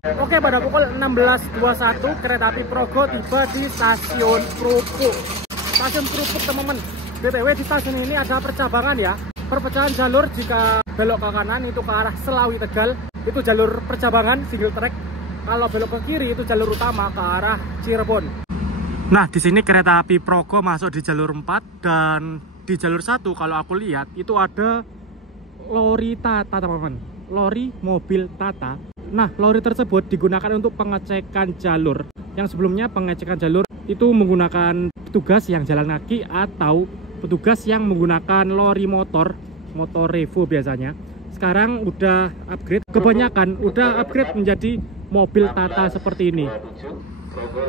Oke, pada pukul 16.21 kereta api Progo tiba di stasiun Krupuk. Stasiun Krupuk teman-teman. BTW di stasiun ini ada percabangan ya. Perpecahan jalur jika belok ke kanan itu ke arah Selawi Tegal, itu jalur percabangan single track. Kalau belok ke kiri itu jalur utama ke arah Cirebon. Nah, di sini kereta api Progo masuk di jalur 4 dan di jalur 1 kalau aku lihat itu ada lori Tata teman-teman. Lori mobil Tata. Nah, lori tersebut digunakan untuk pengecekan jalur. Yang sebelumnya pengecekan jalur itu menggunakan petugas yang jalan kaki atau petugas yang menggunakan lori motor Revo biasanya. Sekarang udah upgrade, kebanyakan udah upgrade menjadi mobil Tata seperti ini.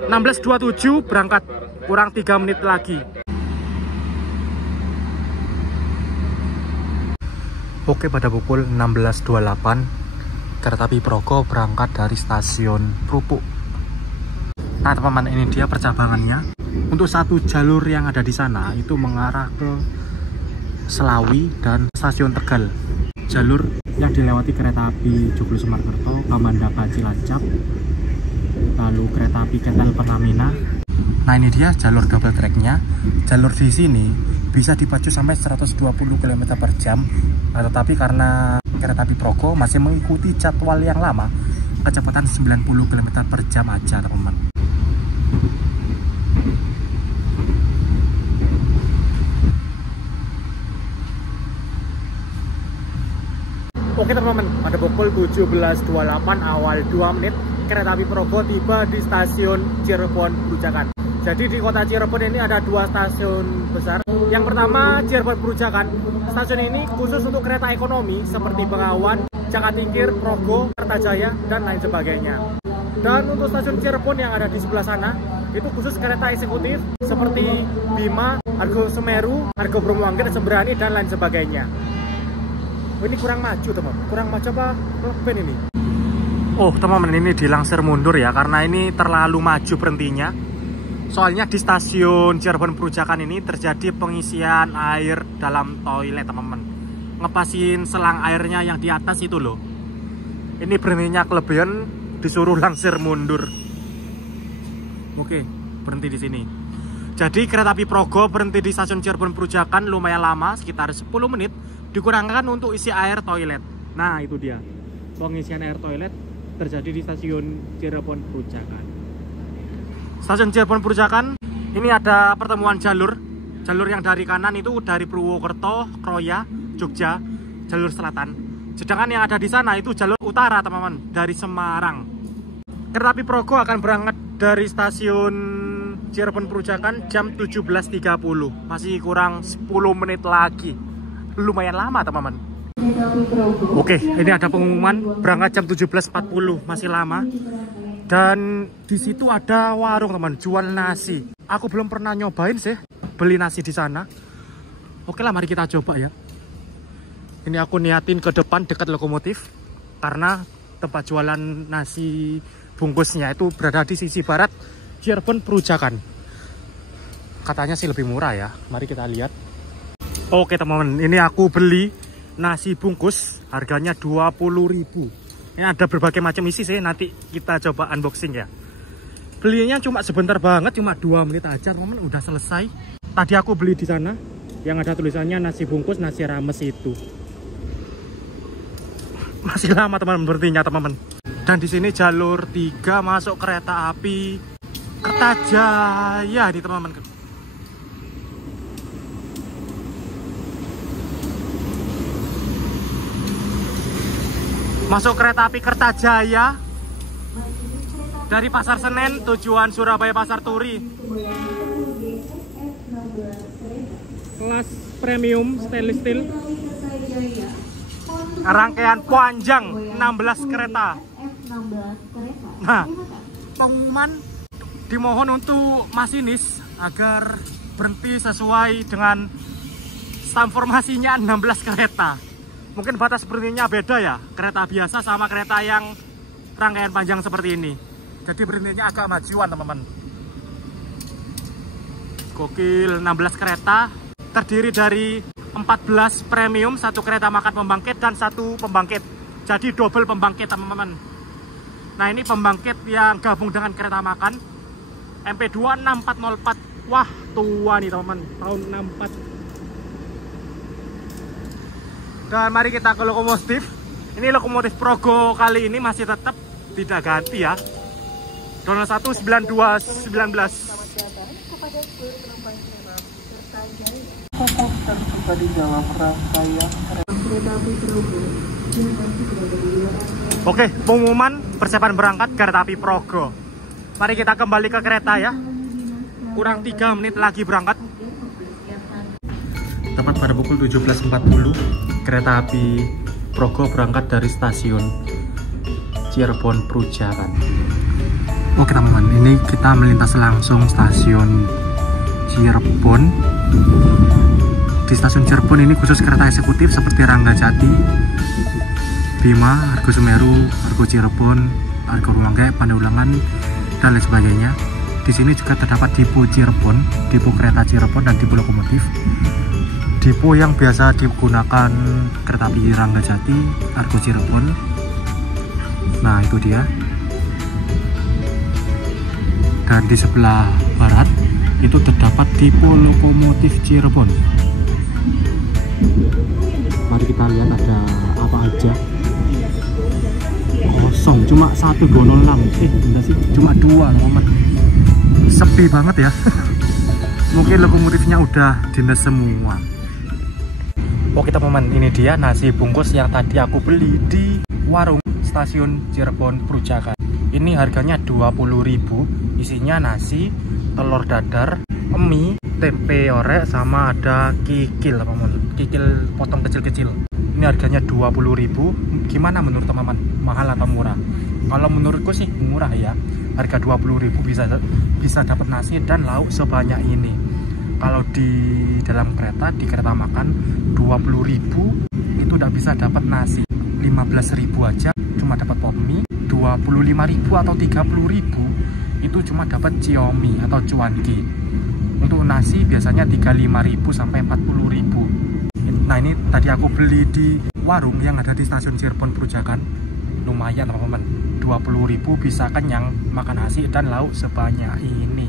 16.27 berangkat, kurang 3 menit lagi. Oke, pada pukul 16.28 kereta api Progo berangkat dari stasiun Krupuk. Nah teman-teman, ini dia percabangannya. Untuk satu jalur yang ada di sana itu mengarah ke Selawi dan stasiun Tegal. Jalur yang dilewati kereta api Joglo Sumarkerto, Kamandaka Cilacap, lalu kereta api Ketel Pertamina. Nah ini dia jalur double tracknya. Jalur di sini bisa dipacu sampai 120 km per jam. Nah, tetapi karena kereta api Progo masih mengikuti jadwal yang lama, kecepatan 90 km per jam aja teman-teman. Oke teman-teman, pada pukul 17.28 awal 2 menit kereta api Progo tiba di stasiun Cirebon Brujakan. Jadi di kota Cirebon ini ada 2 stasiun besar. Yang pertama Cirebon Brujakan. Stasiun ini khusus untuk kereta ekonomi seperti Bengawan, Jakatingkir, Progo, Kertajaya, dan lain sebagainya. Dan untuk stasiun Cirebon yang ada di sebelah sana itu khusus kereta eksekutif seperti Bima, Argo Semeru, Argo Bromoangger, Sembrani, dan lain sebagainya. Ini kurang maju teman, kurang maju apa ben ini? Oh teman-teman, ini dilangsir mundur ya karena ini terlalu maju berhentinya. Soalnya di stasiun Cirebon Brujakan ini terjadi pengisian air dalam toilet teman-teman. Ngepasin selang airnya yang di atas itu loh. Ini berhentinya kelebihan, disuruh langsir mundur. Oke, berhenti di sini. Jadi kereta api Progo berhenti di stasiun Cirebon Brujakan lumayan lama, sekitar 10 menit. Dikurangkan untuk isi air toilet. Nah itu dia, pengisian air toilet terjadi di stasiun Cirebon Brujakan. Stasiun Cirebon Brujakan ini ada pertemuan jalur yang dari kanan itu dari Purwokerto, Kroya, Jogja, jalur selatan. Sedangkan yang ada di sana itu jalur utara teman-teman, dari Semarang. Kereta api Progo akan berangkat dari stasiun Cirebon Brujakan jam 17.30. Masih kurang 10 menit lagi. Lumayan lama teman-teman. Oke, ini ada pengumuman berangkat jam 17.40, masih lama. Dan di situ ada warung teman, jual nasi. Aku belum pernah nyobain sih beli nasi di sana. Oke lah, mari kita coba ya. Ini aku niatin ke depan dekat lokomotif karena tempat jualan nasi bungkusnya itu berada di sisi barat Cirebon Brujakan. Katanya sih lebih murah ya. Mari kita lihat. Oke teman-teman, ini aku beli nasi bungkus, harganya 20.000. Ini ada berbagai macam isi sih, nanti kita coba unboxing ya. Belinya cuma sebentar banget, cuma 2 menit aja teman-teman, udah selesai. Tadi aku beli di sana, yang ada tulisannya nasi bungkus, nasi rames itu. Masih lama teman-teman berhentinya teman-teman. Dan di sini jalur 3 masuk kereta api Kertajaya nih teman-teman. Masuk kereta api Kertajaya dari Pasar Senen tujuan Surabaya Pasar Turi. Kelas premium stainless steel. Rangkaian panjang 16 kereta. Nah, teman dimohon untuk masinis agar berhenti sesuai dengan stam formasinya 16 kereta. Mungkin batas berhentinya beda ya, kereta biasa sama kereta yang rangkaian panjang seperti ini. Jadi berhentinya agak majuan teman-teman. Gokil, 16 kereta terdiri dari 14 premium, 1 kereta makan pembangkit dan 1 pembangkit. Jadi double pembangkit teman-teman. Nah, ini pembangkit yang gabung dengan kereta makan MP2 6404. Wah, tua nih teman-teman, tahun 64. Dan mari kita ke lokomotif. Ini lokomotif Progo kali ini masih tetap tidak ganti ya. Donald 19219. Oke, pengumuman persiapan berangkat kereta api Progo. Mari kita kembali ke kereta ya. Kurang 3 menit lagi berangkat. Tepat pada pukul 17.40 kereta api Progo berangkat dari stasiun Cirebon Prujakan. Oke teman-teman, ini kita melintas langsung stasiun Cirebon. Di stasiun Cirebon ini khusus kereta eksekutif seperti Ranggajati, Bima, Argo Semeru, Argo Cirebon, Argo Rumangga, Pandeulangan, dan lain sebagainya. Di sini juga terdapat depo Cirebon, depo kereta Cirebon, dan depo lokomotif. Depo yang biasa digunakan kereta api Ranggajati, Argo Cirebon. Nah, itu dia. Dan di sebelah barat itu terdapat depo lokomotif Cirebon. Mari kita lihat ada apa aja. Kosong, cuma 1 donolang. Enggak sih, cuma 2 teman-teman. Sepi banget ya. Mungkin lokomotifnya udah dinas semua. Oke teman-teman, ini dia nasi bungkus yang tadi aku beli di warung stasiun Cirebon Prujakan. Ini harganya 20.000. Isinya nasi, telur dadar, mie, tempe orek, sama ada kikil teman-teman. Kikil potong kecil-kecil. Ini harganya 20.000. Gimana menurut teman-teman? Mahal atau murah? Kalau menurutku sih murah ya. Harga 20.000 bisa dapat nasi dan lauk sebanyak ini. Kalau di dalam kereta, di kereta makan 20.000 itu udah bisa dapat nasi. 15.000 aja cuma dapat pop mie. 25.000 atau 30.000 itu cuma dapat ciomi atau cuanki. Untuk nasi biasanya 35.000 sampai 40.000. Nah, ini tadi aku beli di warung yang ada di stasiun Cirebon Prujakan. Lumayan teman-teman, 20.000 bisa kenyang makan nasi dan lauk sebanyak ini.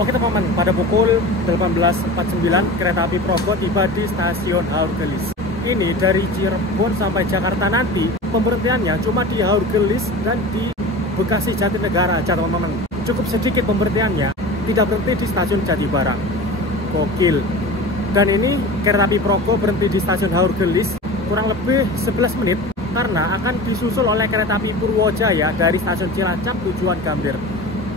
Oke teman-teman, pada pukul 18.49 kereta api Progo tiba di stasiun Haurgelis. Ini dari Cirebon sampai Jakarta nanti pemberhentiannya cuma di Haurgelis dan di Bekasi Jatinegara aja teman-teman. Cukup sedikit pemberhentiannya, tidak berhenti di stasiun Jatibarang. Gokil. Dan ini kereta api Progo berhenti di stasiun Haurgelis kurang lebih 11 menit karena akan disusul oleh kereta api Purwojaya dari stasiun Cilacap tujuan Gambir.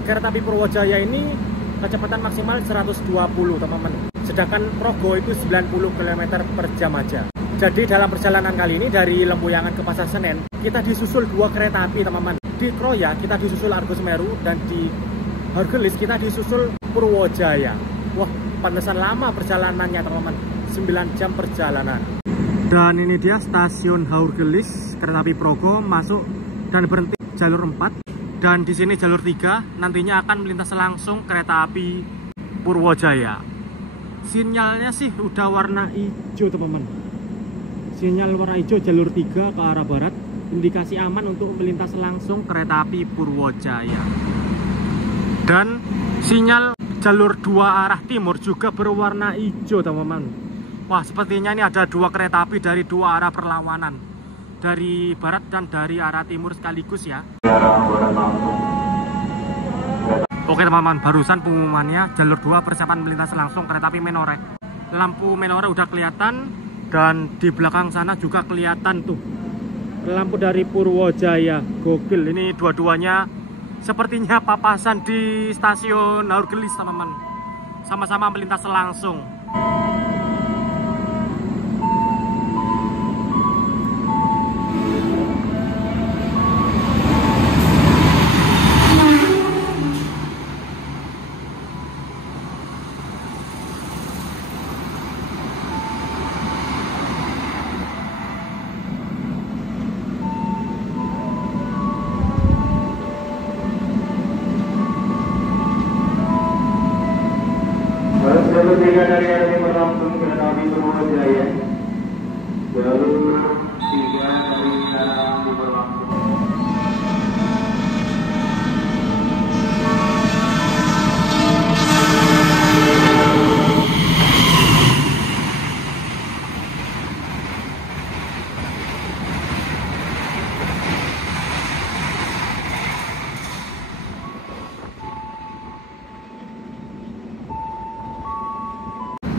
Kereta api Purwojaya ini kecepatan maksimal 120 teman-teman, sedangkan Progo itu 90 km per jam aja. Jadi dalam perjalanan kali ini dari Lempuyangan ke Pasar Senen kita disusul 2 kereta api teman-teman. Di Kroya kita disusul Argo Semeru dan di Haurgelis kita disusul Purwojaya. Wah, pantesan lama perjalanannya teman-teman, 9 jam perjalanan. Dan ini dia stasiun Haurgelis, kereta api Progo masuk dan berhenti jalur 4. Dan di sini jalur 3 nantinya akan melintas langsung kereta api Purwojaya. Sinyalnya sih udah warna hijau teman-teman. Sinyal warna hijau jalur 3 ke arah barat, indikasi aman untuk melintas langsung kereta api Purwojaya. Dan sinyal jalur 2 arah timur juga berwarna hijau teman-teman. Wah, sepertinya ini ada 2 kereta api dari 2 arah perlawanan, dari barat dan dari arah timur sekaligus ya. Oke teman-teman, barusan pengumumannya jalur 2 persiapan melintas langsung kereta api Menore. Lampu Menore udah kelihatan dan di belakang sana juga kelihatan tuh lampu dari Purwojaya. Gokil, ini dua-duanya sepertinya papasan di stasiun Haurgelis teman-teman. Sama-sama melintas langsung.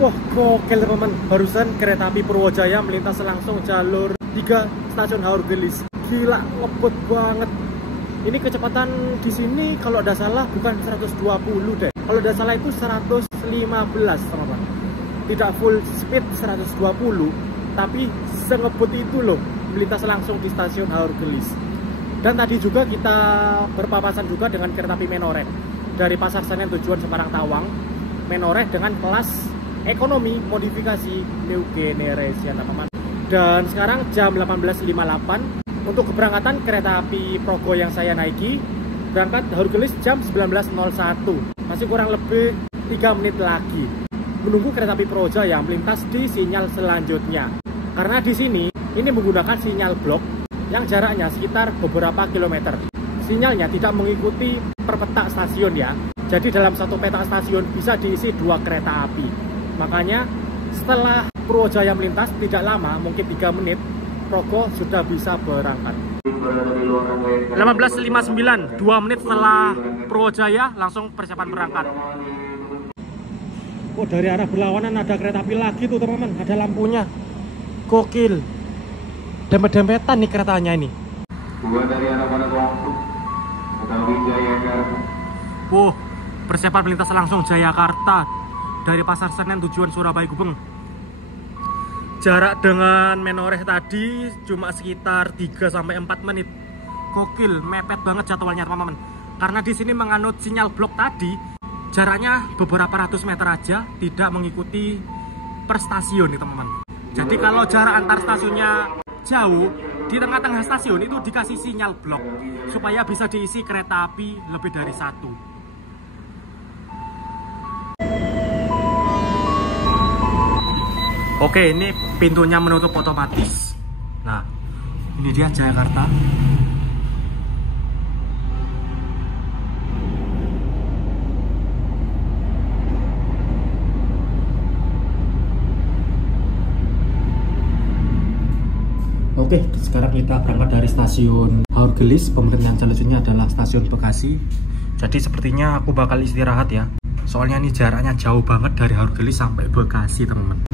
Wah, gokil teman-teman. Barusan kereta api Purwojaya melintas langsung jalur 3 stasiun Haurgelis. Gila, ngebut banget. Ini kecepatan di sini kalau tidak salah bukan 120 deh. Kalau tidak salah itu 115, teman-teman. Tidak full speed 120, tapi sengebut itu loh melintas langsung di stasiun Haurgelis. Dan tadi juga kita berpapasan juga dengan kereta api Menoreh dari Pasar Senen tujuan Semarang Tawang. Menoreh dengan kelas ekonomi modifikasi New Generation, teman-teman. Dan sekarang jam 18.58 untuk keberangkatan kereta api Progo yang saya naiki, berangkat Haurgelis jam 19.01. Masih kurang lebih 3 menit lagi menunggu kereta api Purwojaya melintas di sinyal selanjutnya. Karena di sini ini menggunakan sinyal blok yang jaraknya sekitar beberapa kilometer. Sinyalnya tidak mengikuti per petak stasiun ya. Jadi dalam satu petak stasiun bisa diisi 2 kereta api. Makanya setelah Purwojaya melintas tidak lama, mungkin 3 menit, Progo sudah bisa berangkat. 18.59, 2 menit setelah Purwojaya langsung persiapan berangkat. Oh, dari arah berlawanan ada kereta api lagi tuh teman-teman, ada lampunya. Gokil. Dempet-dempetan nih keretanya ini. Persiapan melintas langsung Jayakarta dari Pasar Senen tujuan Surabaya Gubeng. Jarak dengan Menoreh tadi cuma sekitar 3-4 menit. Gokil, mepet banget jadwalnya teman-teman. Karena di sini menganut sinyal blok tadi, jaraknya beberapa ratus meter aja, tidak mengikuti per stasiun nih teman-teman. Jadi kalau jarak antar stasiunnya jauh, di tengah-tengah stasiun itu dikasih sinyal blok supaya bisa diisi kereta api lebih dari 1. Oke, ini pintunya menutup otomatis. Nah, ini dia Jayakarta. Oke, sekarang kita berangkat dari stasiun Haurgelis. Pemberhentian selanjutnya adalah stasiun Bekasi. Jadi sepertinya aku bakal istirahat ya. Soalnya ini jaraknya jauh banget dari Haurgelis sampai Bekasi, teman-teman.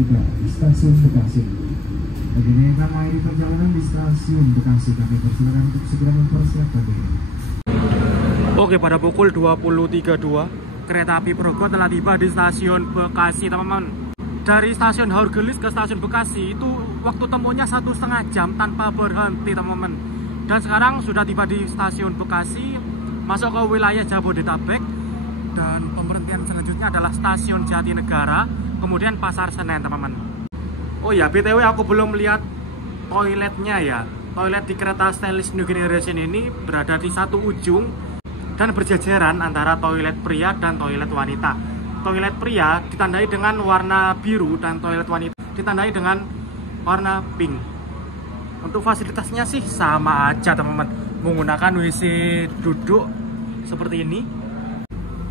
tiba di stasiun Bekasi. Bagi yang akan mengakhiri perjalanan di stasiun Bekasi, kami persilakan untuk segera mempersiapkan diri. Oke, pada pukul 20.32 kereta api Progo telah tiba di stasiun Bekasi, teman-teman. Dari stasiun Haurgelis ke stasiun Bekasi itu waktu tempuhnya 1,5 jam tanpa berhenti, teman-teman. Dan sekarang sudah tiba di stasiun Bekasi, masuk ke wilayah Jabodetabek. Dan pemberhentian selanjutnya adalah stasiun Jatinegara, kemudian Pasar Senen, teman-teman. Oh ya, BTW aku belum lihat toiletnya ya. Toilet di kereta Stainless New Generation ini berada di satu ujung dan berjajaran antara toilet pria dan toilet wanita. Toilet pria ditandai dengan warna biru dan toilet wanita ditandai dengan warna pink. Untuk fasilitasnya sih sama aja, teman-teman. Menggunakan WC duduk seperti ini.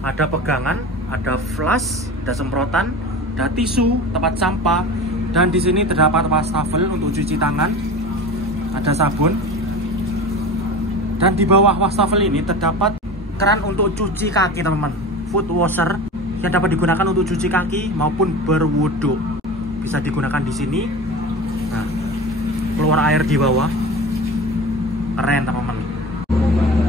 Ada pegangan, ada flash, ada semprotan, ada tisu, tempat sampah, dan di sini terdapat wastafel untuk cuci tangan, ada sabun, dan di bawah wastafel ini terdapat keran untuk cuci kaki, teman-teman. Foot washer yang dapat digunakan untuk cuci kaki maupun berwudu. Bisa digunakan di sini. Nah, keluar air di bawah. Keren, teman-teman.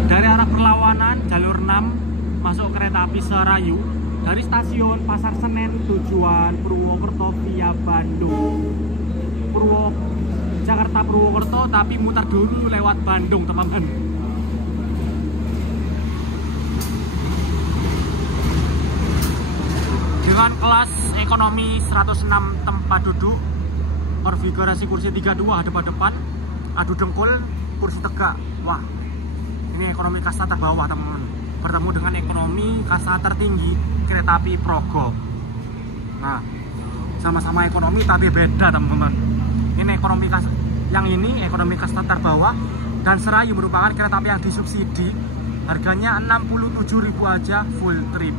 Dari arah Perlawanan, jalur 6 masuk kereta api Serayu dari stasiun Pasar Senen tujuan Purwokerto via Bandung. Jakarta Purwokerto tapi mutar dulu lewat Bandung, teman-teman. Dengan kelas ekonomi 106 tempat duduk, konfigurasi kursi 32 hadap-hadapan, adu dengkul, kursi tegak. Wah, ini ekonomi kasta terbawah, teman-teman. Bertemu dengan ekonomi kasta tertinggi kereta api Progo. Nah, sama-sama ekonomi tapi beda, teman-teman. Ini ekonomi kasta, yang ini ekonomi kasta terbawah, dan Serayu merupakan kereta api yang disubsidi. Harganya 67.000 aja full trip.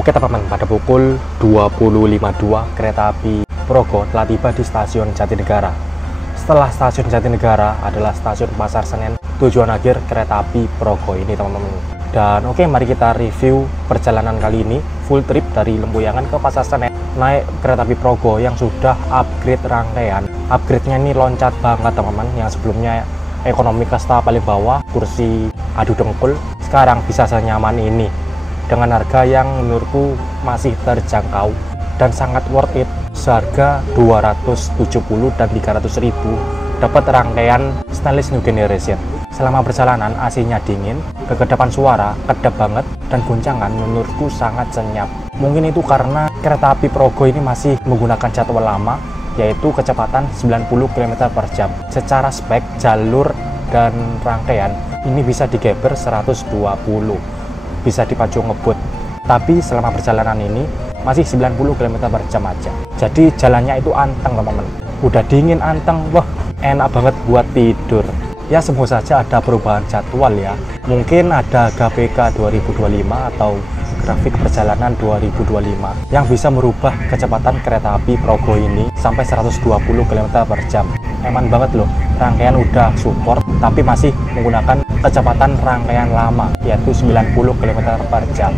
Oke, teman-teman, pada pukul 20.52 kereta api Progo telah tiba di stasiun Jatinegara. Setelah stasiun Jatinegara adalah stasiun Pasar Senen, tujuan akhir kereta api Progo ini, teman-teman. Dan oke, mari kita review perjalanan kali ini full trip dari Lempuyangan ke Pasar Senen naik kereta api Progo yang sudah upgrade rangkaian. Upgrade-nya ini loncat banget, teman-teman. Yang sebelumnya ekonomi kasta paling bawah, kursi adu dengkul, sekarang bisa senyaman ini dengan harga yang menurutku masih terjangkau dan sangat worth it. Seharga 270 dan 300.000 dapat rangkaian Stainless New Generation. Selama perjalanan AC-nya dingin, kekedapan suara kedap banget, dan guncangan menurutku sangat senyap. Mungkin itu karena kereta api Progo ini masih menggunakan jadwal lama, yaitu kecepatan 90 km/jam. Secara spek, jalur dan rangkaian ini bisa digeber 120, bisa dipacu ngebut. Tapi selama perjalanan ini masih 90 km/jam aja. Jadi jalannya itu anteng, teman-teman. Udah dingin anteng, wah enak banget buat tidur. Ya, semoga saja ada perubahan jadwal ya. Mungkin ada GPK 2025 atau grafik perjalanan 2025 yang bisa merubah kecepatan kereta api Progo ini sampai 120 km/jam. Eman banget loh, rangkaian udah support tapi masih menggunakan kecepatan rangkaian lama, yaitu 90 km/jam.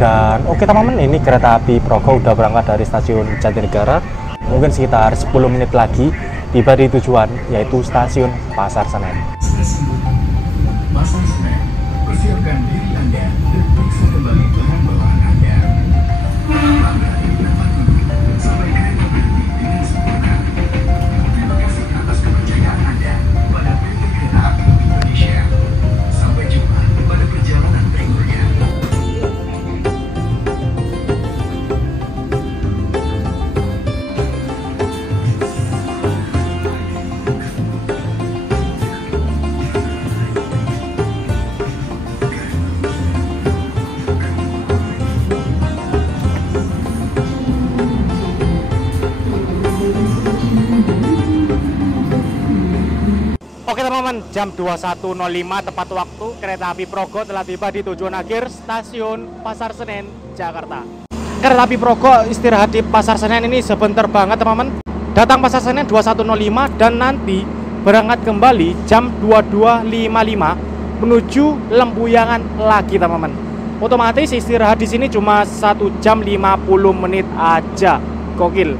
Dan oke, teman-teman, ini kereta api Progo udah berangkat dari stasiun Jatinegara. Mungkin sekitar 10 menit lagi tiba di tujuan, yaitu stasiun Pasar Senen. Pasar Senen, persiapkan diri Anda dan periksa kembali barang bawaan Anda. Anda dapat duduk sampai kereta berhenti dengan sempurna. Terima kasih atas kepercayaan Anda pada PT Kereta Api Indonesia. Sampai jumpa pada perjalanan berikutnya. jam 21.05 tepat waktu kereta api Progo telah tiba di tujuan akhir stasiun Pasar Senen, Jakarta. Kereta api Progo istirahat di Pasar Senen ini sebentar banget teman-teman. Datang Pasar Senen 21.05 dan nanti berangkat kembali jam 22.55 menuju Lempuyangan lagi teman-teman. Otomatis istirahat di sini cuma 1 jam 50 menit aja. Gokil.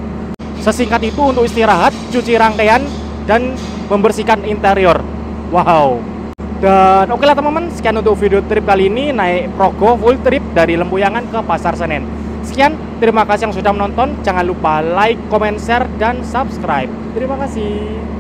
Sesingkat itu untuk istirahat, cuci rangkaian dan membersihkan interior. Wow. Dan oke lah teman-teman, sekian untuk video trip kali ini naik Progo full trip dari Lempuyangan ke Pasar Senen. Sekian, terima kasih yang sudah menonton. Jangan lupa like, comment, share, dan subscribe. Terima kasih.